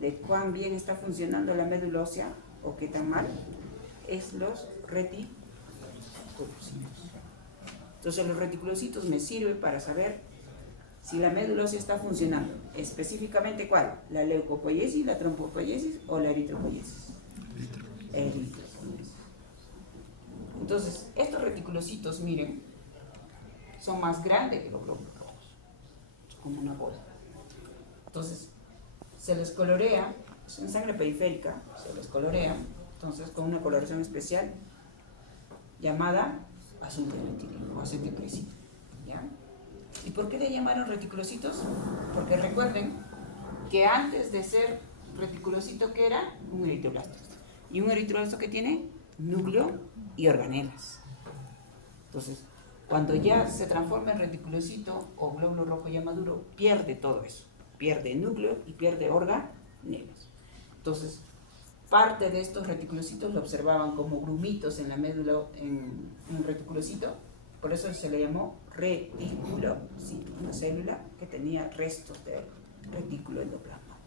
de cuán bien está funcionando la médula ósea o qué tan mal, es los reticulocitos. Entonces los reticulocitos me sirven para saber si la médula ósea está funcionando. Específicamente, ¿cuál? ¿La leucopoiesis, la trombopoiesis o la eritropoiesis? Eritropoiesis. Entonces, estos reticulocitos, miren, son más grandes que los glóbulos rojos, como una bola. Entonces, se les colorea, en sangre periférica, se les colorea, entonces con una coloración especial llamada azul de retículo o acetilcresito. ¿Ya? ¿Y por qué le llamaron reticulocitos? Porque recuerden que antes de ser reticulocito, ¿qué era? Un eritroblasto. Y un eritroblasto que tiene núcleo y organelas. Entonces, cuando ya se transforma en reticulocito o glóbulo rojo ya maduro, pierde todo eso. Pierde núcleo y pierde organelas. Entonces, parte de estos reticulocitos lo observaban como grumitos en la médula, en un reticulocito, por eso se le llamó reticulocito, una célula que tenía restos de retículo endoplasmático.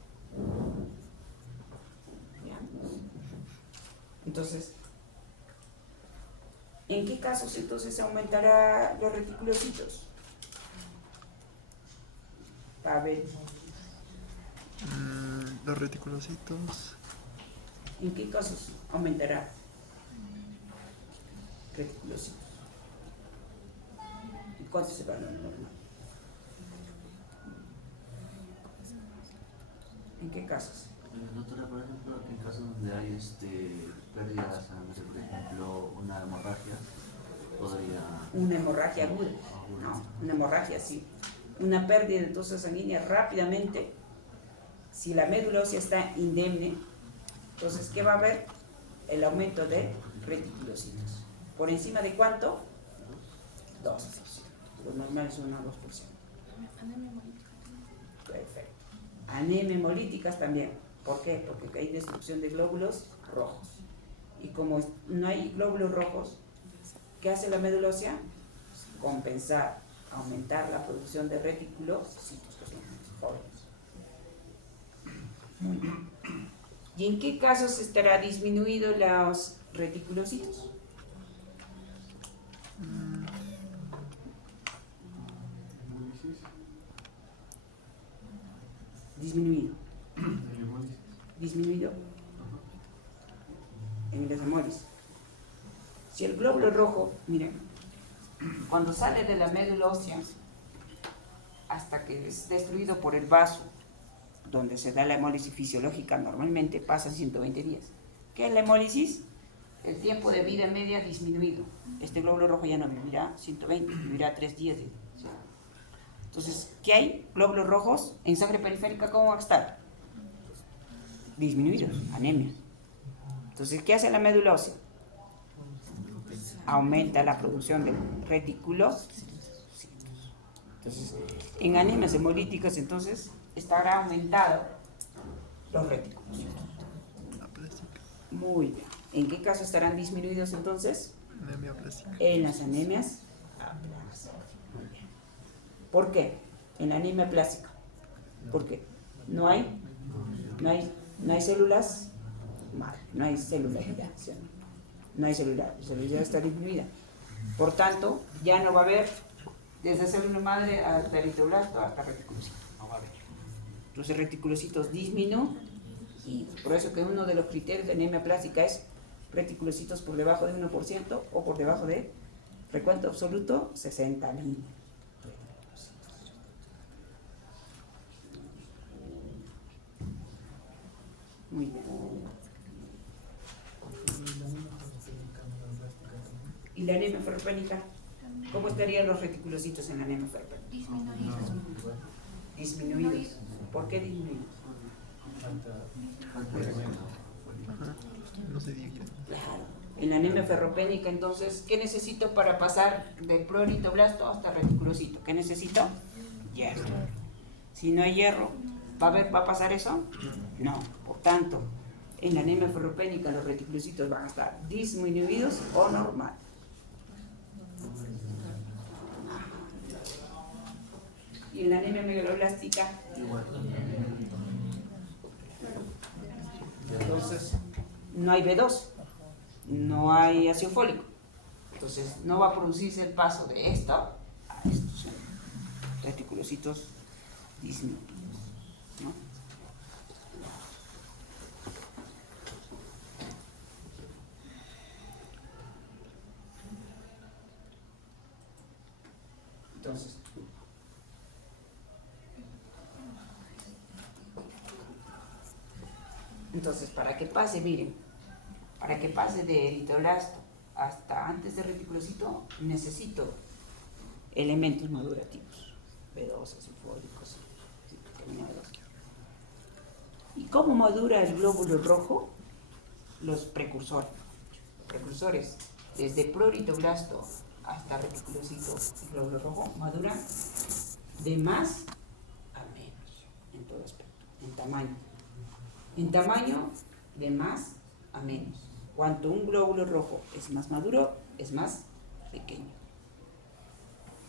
¿Ya? Entonces, ¿en qué casos entonces aumentará los reticulocitos? A ver. Los reticulocitos. ¿En qué casos aumentará reticulocitos? ¿Y cuánto se va a lo normal? ¿En qué casos? Doctora, por ejemplo, en casos donde hay pérdidas, por ejemplo, una hemorragia, podría... Una hemorragia aguda, no, una hemorragia sí. Una pérdida de dosis sanguínea rápidamente, si la médula ósea está indemne, entonces, ¿qué va a haber? El aumento de reticulocitos. ¿Por encima de cuánto? 2%. Lo normal es 1 o 2%. Anemia hemolítica. Perfecto. Anemia hemolíticas también. ¿Por qué? Porque hay destrucción de glóbulos rojos. Y como no hay glóbulos rojos, ¿qué hace la médula ósea? Compensar, aumentar la producción de reticulocitos, que son jóvenes. Muy bien. ¿Y en qué casos estará disminuido los reticulocitos? Disminuido. Disminuido en las hemólisis. Si el glóbulo rojo, miren, cuando sale de la médula ósea hasta que es destruido por el vaso, donde se da la hemólisis fisiológica, normalmente pasan 120 días. ¿Qué es la hemólisis? El tiempo de vida media disminuido. Este glóbulo rojo ya no vivirá 120, vivirá 3 días. Entonces, ¿qué hay? Glóbulos rojos en sangre periférica, ¿cómo va a estar? Disminuidos, anemia. Entonces, ¿qué hace la médula ósea? Aumenta la producción de reticulocitos. Entonces, en anemias hemolíticas, entonces, estará aumentado los reticulocitos. Muy bien. ¿En qué caso estarán disminuidos entonces? Anemia plástica. En las anemias aplásicas. Muy bien. ¿Por qué? En la anemia plástica. ¿Por qué? No hay células, mal, no hay celularidad, ¿sí? No hay celularidad está disminuida. Por tanto, ya no va a haber desde célula madre hasta eritroblasto hasta reticulocito, no va a haber. Los reticulocitos disminuyen y por eso que uno de los criterios de anemia plástica es reticulocitos por debajo de 1% o por debajo de recuento absoluto 60.000. Muy bien. ¿Y la anemia ferropénica? ¿Cómo estarían los reticulocitos en la anemia ferropénica? Disminuidos. ¿Por qué disminuidos? No se dividen. Claro. En la anemia ferropénica, entonces, ¿qué necesito para pasar del proeritoblasto hasta reticulocito? ¿Qué necesito? Hierro. Si no hay hierro, ¿va a pasar eso? No. Por tanto, en la anemia ferropénica los reticulocitos van a estar disminuidos o normal. Y en la anemia megaloblástica, entonces no hay B2, no hay ácido fólico. Entonces no va a producirse el paso de esto a estos reticulocitos disminuidos, ¿no? Entonces, para que pase, miren, para que pase de eritroblasto hasta antes de reticulocito, necesito elementos madurativos, B2, ácido fólicos, vitamina B2. ¿Y cómo madura el glóbulo rojo? Los precursores. Los precursores, desde proeritoblasto hasta reticulocito, el glóbulo rojo madura de más a menos, en todo aspecto, en tamaño. En tamaño, de más a menos. Cuanto un glóbulo rojo es más maduro, es más pequeño.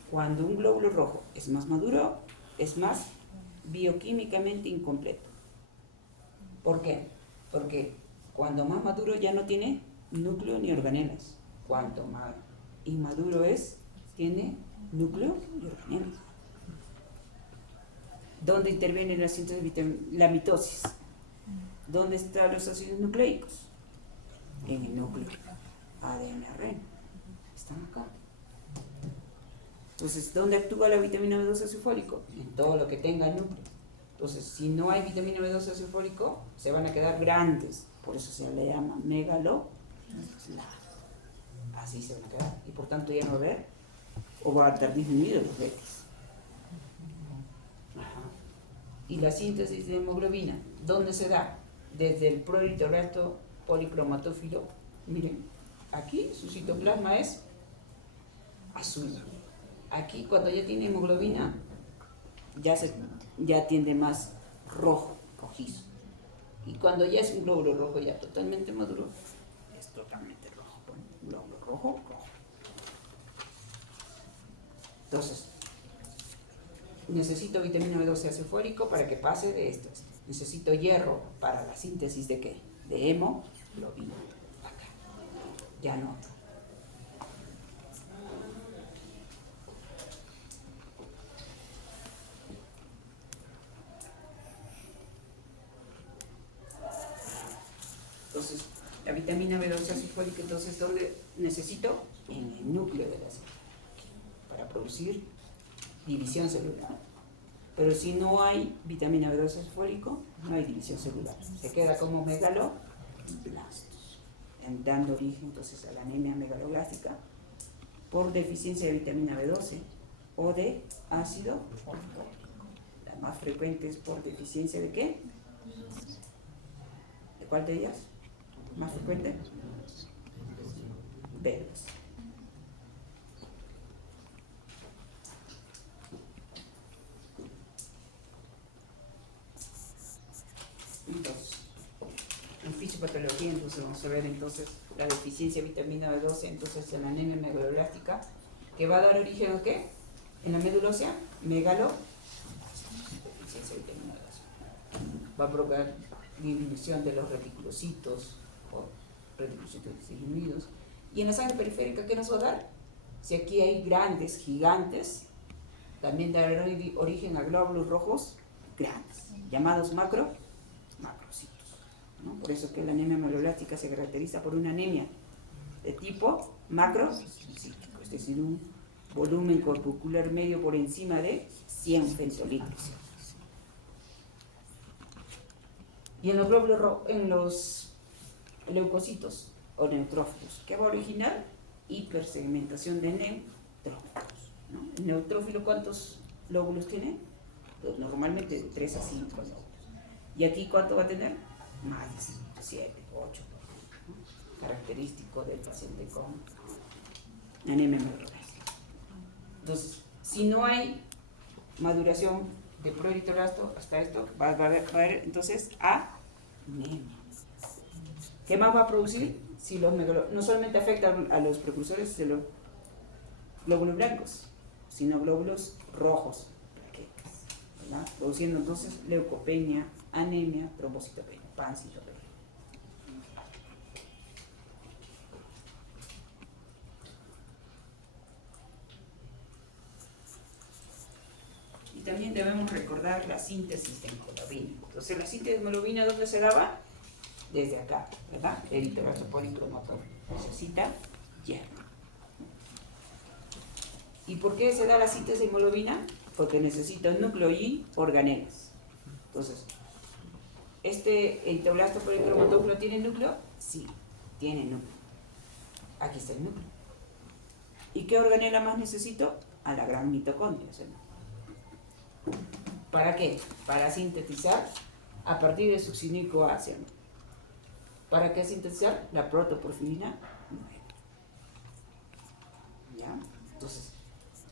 Cuando un glóbulo rojo es más maduro, es más bioquímicamente incompleto. ¿Por qué? Porque cuando más maduro ya no tiene núcleo ni organelas. Cuanto más inmaduro es, tiene núcleo y organelas. ¿Dónde interviene la síntesis de la mitosis? ¿Dónde están los ácidos nucleicos? En el núcleo. ADN, ARN. Están acá. Entonces, ¿dónde actúa la vitamina B2 ácido fólico? En todo lo que tenga núcleo. Entonces, si no hay vitamina B2 ácido fólico, se van a quedar grandes. Por eso se le llama megalo. Así se van a quedar. Y por tanto ya no va a haber, o va a estar disminuido los betis. Ajá. Y la síntesis de hemoglobina, ¿dónde se da? Desde el proeritoblasto policromatófilo. Miren, aquí su citoplasma es azul. Aquí cuando ya tiene hemoglobina ya tiende más rojo, rojizo. Y cuando ya es un glóbulo rojo ya totalmente maduro, es totalmente rojo. Bueno, glóbulo rojo, rojo. Entonces, necesito vitamina B12 ácido fólico para que pase de esto. Necesito hierro para la síntesis de ¿qué? De hemoglobina. Acá. Ya no. Entonces, la vitamina B12 ácido fólico, entonces, ¿dónde necesito? En el núcleo de la célula. Para producir división celular. Pero si no hay vitamina B12 ácido fólico, no hay división celular. Se queda como megaloblastos, dando origen entonces a la anemia megaloblástica por deficiencia de vitamina B12 o de ácido fólico. La más frecuente es por deficiencia de ¿qué? ¿De cuál de ellas? ¿Más frecuente? B12. Entonces, en fisiopatología, entonces vamos a ver entonces la deficiencia de vitamina B12, entonces en la anemia megaloblástica, que va a dar origen a ¿qué? En la médula ósea, deficiencia de vitamina B12. va a provocar disminución de los reticulocitos o reticulocitos disminuidos. Y en la sangre periférica, ¿qué nos va a dar? Si aquí hay grandes, gigantes, también dará origen a glóbulos rojos grandes, llamados macrocitos, ¿no? Por eso que la anemia ameloblástica se caracteriza por una anemia de tipo macrocítico, es decir, un volumen corpuscular medio por encima de 100 femtolitros. Y en los glóbulos en los leucocitos o neutrófilos, ¿qué va a originar? Hipersegmentación de neutrófilos, ¿no? ¿El neutrófilo cuántos lóbulos tiene? Pues normalmente de 3 a 5 lóbulos. ¿Y aquí cuánto va a tener? Más de 5, 7, 8, ¿no? Característico del paciente con anemia ameloblástica. Entonces, si no hay maduración de proeritroblasto hasta esto, va a haber entonces anemia. ¿Qué más va a producir? Si los no solamente afecta a los precursores de los glóbulos blancos, sino glóbulos rojos, plaquetas, ¿verdad? Produciendo entonces leucopenia, anemia, trombocitopenia, pancitopenia. Y también debemos recordar la síntesis de hemoglobina. Entonces, la síntesis de hemoglobina, ¿dónde se daba? Desde acá, ¿verdad? Eritroplasto policromatógrafo. Necesita hierro. ¿Y por qué se da la síntesis de hemoglobina? Porque necesita núcleo y organelas. Entonces, ¿este eritroplasto policromatógrafo tiene núcleo? Sí, tiene núcleo. Aquí está el núcleo. ¿Y qué organela más necesito? A la gran mitocondria. ¿Para qué? Para sintetizar a partir del succínico ácido. ¿Para qué sintetizar? La protoporfirina 9. ¿Ya? Entonces,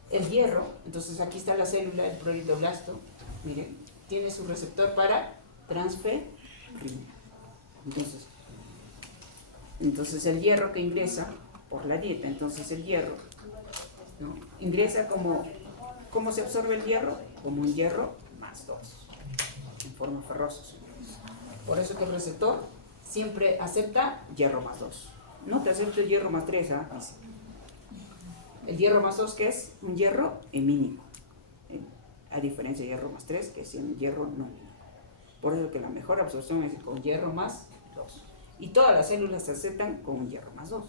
el hierro, entonces aquí está la célula, el proeritoblasto, miren, tiene su receptor para transferrina. Entonces el hierro que ingresa por la dieta, entonces el hierro, ¿no? Ingresa como, ¿cómo se absorbe el hierro? Como un hierro más 2, en forma ferrosa. Por eso que el receptor siempre acepta hierro más 2. No te acepta el hierro más 3, ¿ah? Dice. El hierro más 2, ¿qué es? Un hierro hemínico. A diferencia de hierro más 3, que es un hierro no hemínico. Por eso que la mejor absorción es con hierro más 2. Y todas las células se aceptan con un hierro más 2.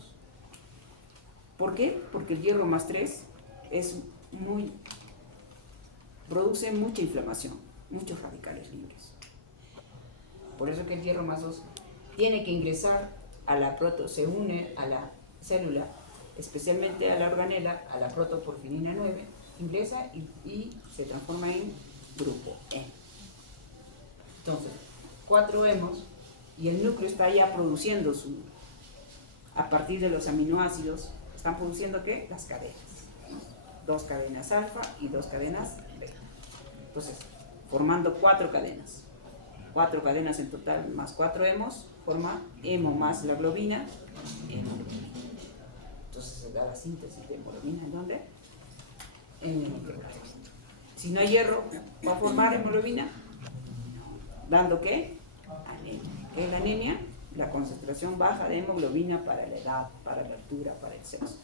¿Por qué? Porque el hierro más 3 produce mucha inflamación, muchos radicales libres. Por eso que el hierro más 2 tiene que ingresar a la se une a la célula, especialmente a la organela, a la protoporfirina 9, ingresa y se transforma en grupo E. Entonces, 4 hemos y el núcleo está ya produciendo a partir de los aminoácidos, están produciendo ¿qué? Las cadenas, ¿no? 2 cadenas alfa y 2 cadenas beta. Entonces, formando 4 cadenas. 4 cadenas en total más 4 hemos, forma hemo más la globina, hemoglobina. Entonces se da la síntesis de hemoglobina, ¿en dónde? En el hemoglobina. Si no hay hierro, ¿va a formar hemoglobina? ¿Dando qué? Anemia. ¿Qué es la anemia? La concentración baja de hemoglobina para la edad, para la altura, para el sexo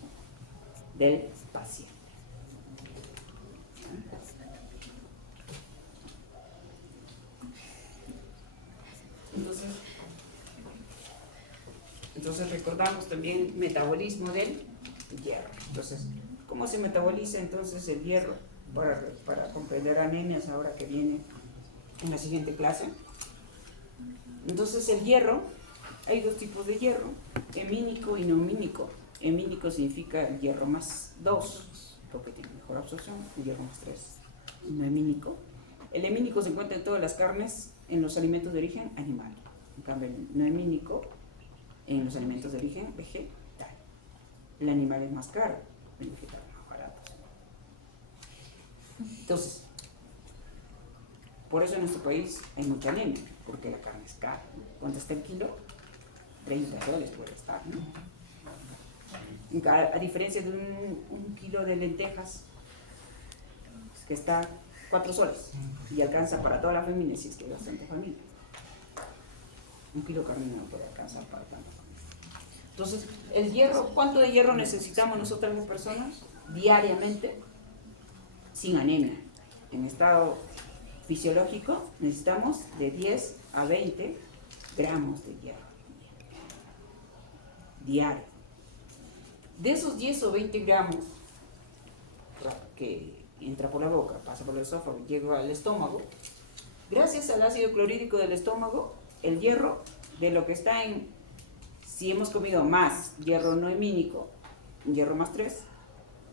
del paciente. Entonces recordamos también metabolismo del hierro. Entonces, ¿cómo se metaboliza entonces el hierro para comprender anemias ahora que viene en la siguiente clase? Entonces el hierro, hay 2 tipos de hierro, hemínico y no hemínico. Hemínico significa el hierro más 2, porque tiene mejor absorción, el hierro más 3. No hemínico. El hemínico se encuentra en todas las carnes, en los alimentos de origen animal. En cambio, el no hemínico en los alimentos de origen vegetal. El animal es más caro, el vegetal es más barato. Entonces, por eso en nuestro país hay mucha anemia, porque la carne es cara. ¿Cuánto está el kilo? $30 puede estar, ¿no? A diferencia de un kilo de lentejas, que está 4 soles y alcanza para toda la familia, si es que hay bastante familia. 1 kilo de carne no puede alcanzar para tanto. Entonces, el hierro, ¿cuánto de hierro necesitamos nosotras las personas diariamente sin anemia? En estado fisiológico necesitamos de 10 a 20 gramos de hierro diario. De esos 10 o 20 gramos que entra por la boca, pasa por el esófago y llega al estómago, gracias al ácido clorhídrico del estómago, el hierro de lo que está en, si hemos comido más hierro no hemínico, hierro más 3,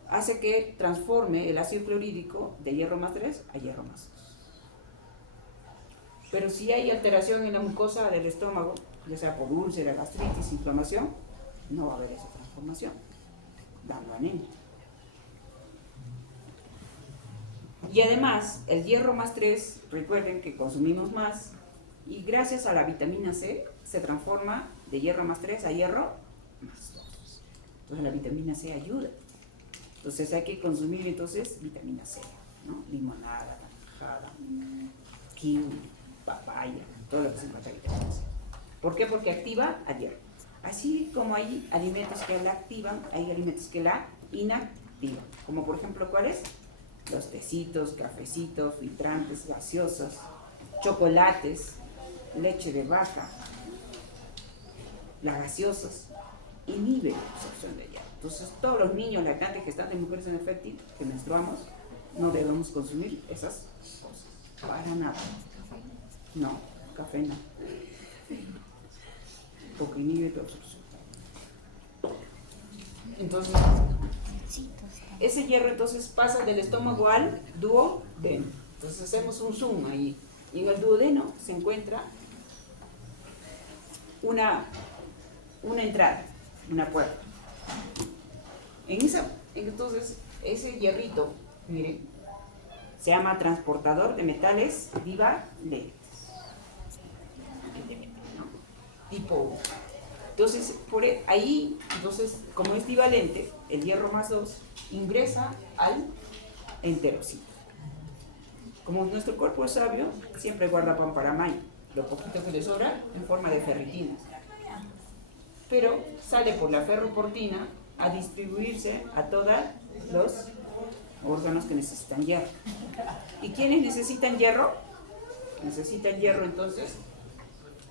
hace que transforme el ácido clorhídrico de hierro más 3 a hierro más 2. Pero si hay alteración en la mucosa del estómago, ya sea por úlcera, gastritis, inflamación, no va a haber esa transformación, dando anemia. Y además, el hierro más 3, recuerden que consumimos más, y gracias a la vitamina C se transforma de hierro más 3 a hierro más 2. Entonces la vitamina C ayuda. Entonces hay que consumir entonces vitamina C, ¿no? Limonada, naranjada, kiwi, papaya, todo lo que se encuentra vitamina C. ¿Por qué? Porque activa al hierro. Así como hay alimentos que la activan, hay alimentos que la inactivan. Como por ejemplo, ¿cuáles? Los tecitos, cafecitos, filtrantes, gaseosas, chocolates, leche de vaca, las gaseosas, inhiben la absorción de hierro. Entonces, todos los niños lactantes que están en mujeres en fértil, que menstruamos, no debemos consumir esas cosas. Para nada. No, café no. Porque inhibe tu absorción. Entonces, ese hierro entonces pasa del estómago al duodeno. Entonces hacemos un zoom ahí. Y en el duodeno se encuentra una entrada, una puerta. Entonces, ese hierrito, miren, se llama transportador de metales bivalentes. Tipo 1. Entonces, ahí, como es bivalente, el hierro más 2 ingresa al enterocito. Como nuestro cuerpo es sabio, siempre guarda pan para mayo, lo poquito que le sobra en forma de ferritina. Pero sale por la ferroportina a distribuirse a todos los órganos que necesitan hierro. ¿Y quiénes necesitan hierro? Necesitan hierro entonces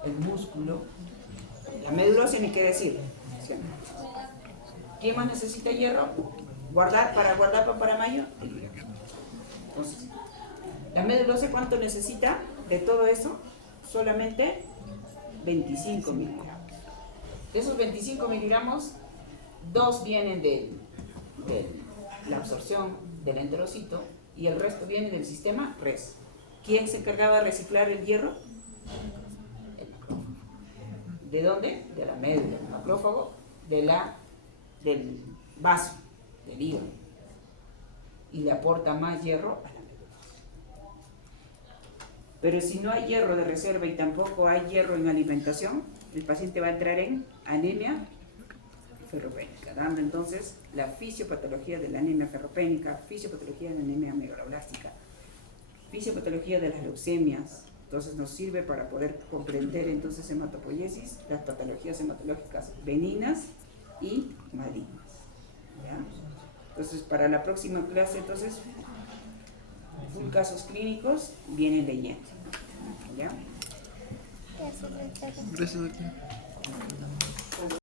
el músculo, la médula ósea, ni qué decir. ¿Quién más necesita hierro? Guardar pan para mayo. Entonces, la médula ósea, ¿cuánto necesita de todo eso? Solamente 25 miligramos. De esos 25 miligramos, 2 vienen de la absorción del enterocito y el resto viene del sistema res. ¿Quién se encargaba de reciclar el hierro? El macrófago. ¿De dónde? De la médula. El macrófago del vaso, del hígado. Y le aporta más hierro a la médula. Pero si no hay hierro de reserva y tampoco hay hierro en alimentación, el paciente va a entrar en anemia ferropénica, dando entonces la fisiopatología de la anemia ferropénica, fisiopatología de la anemia megaloblástica, fisiopatología de las leucemias. Entonces nos sirve para poder comprender entonces hematopoiesis, las patologías hematológicas benignas y malignas. ¿Ya? Entonces para la próxima clase, entonces, full casos clínicos vienen leyendo. ¿Ya? Gracias, doctora. Gracias, doctora.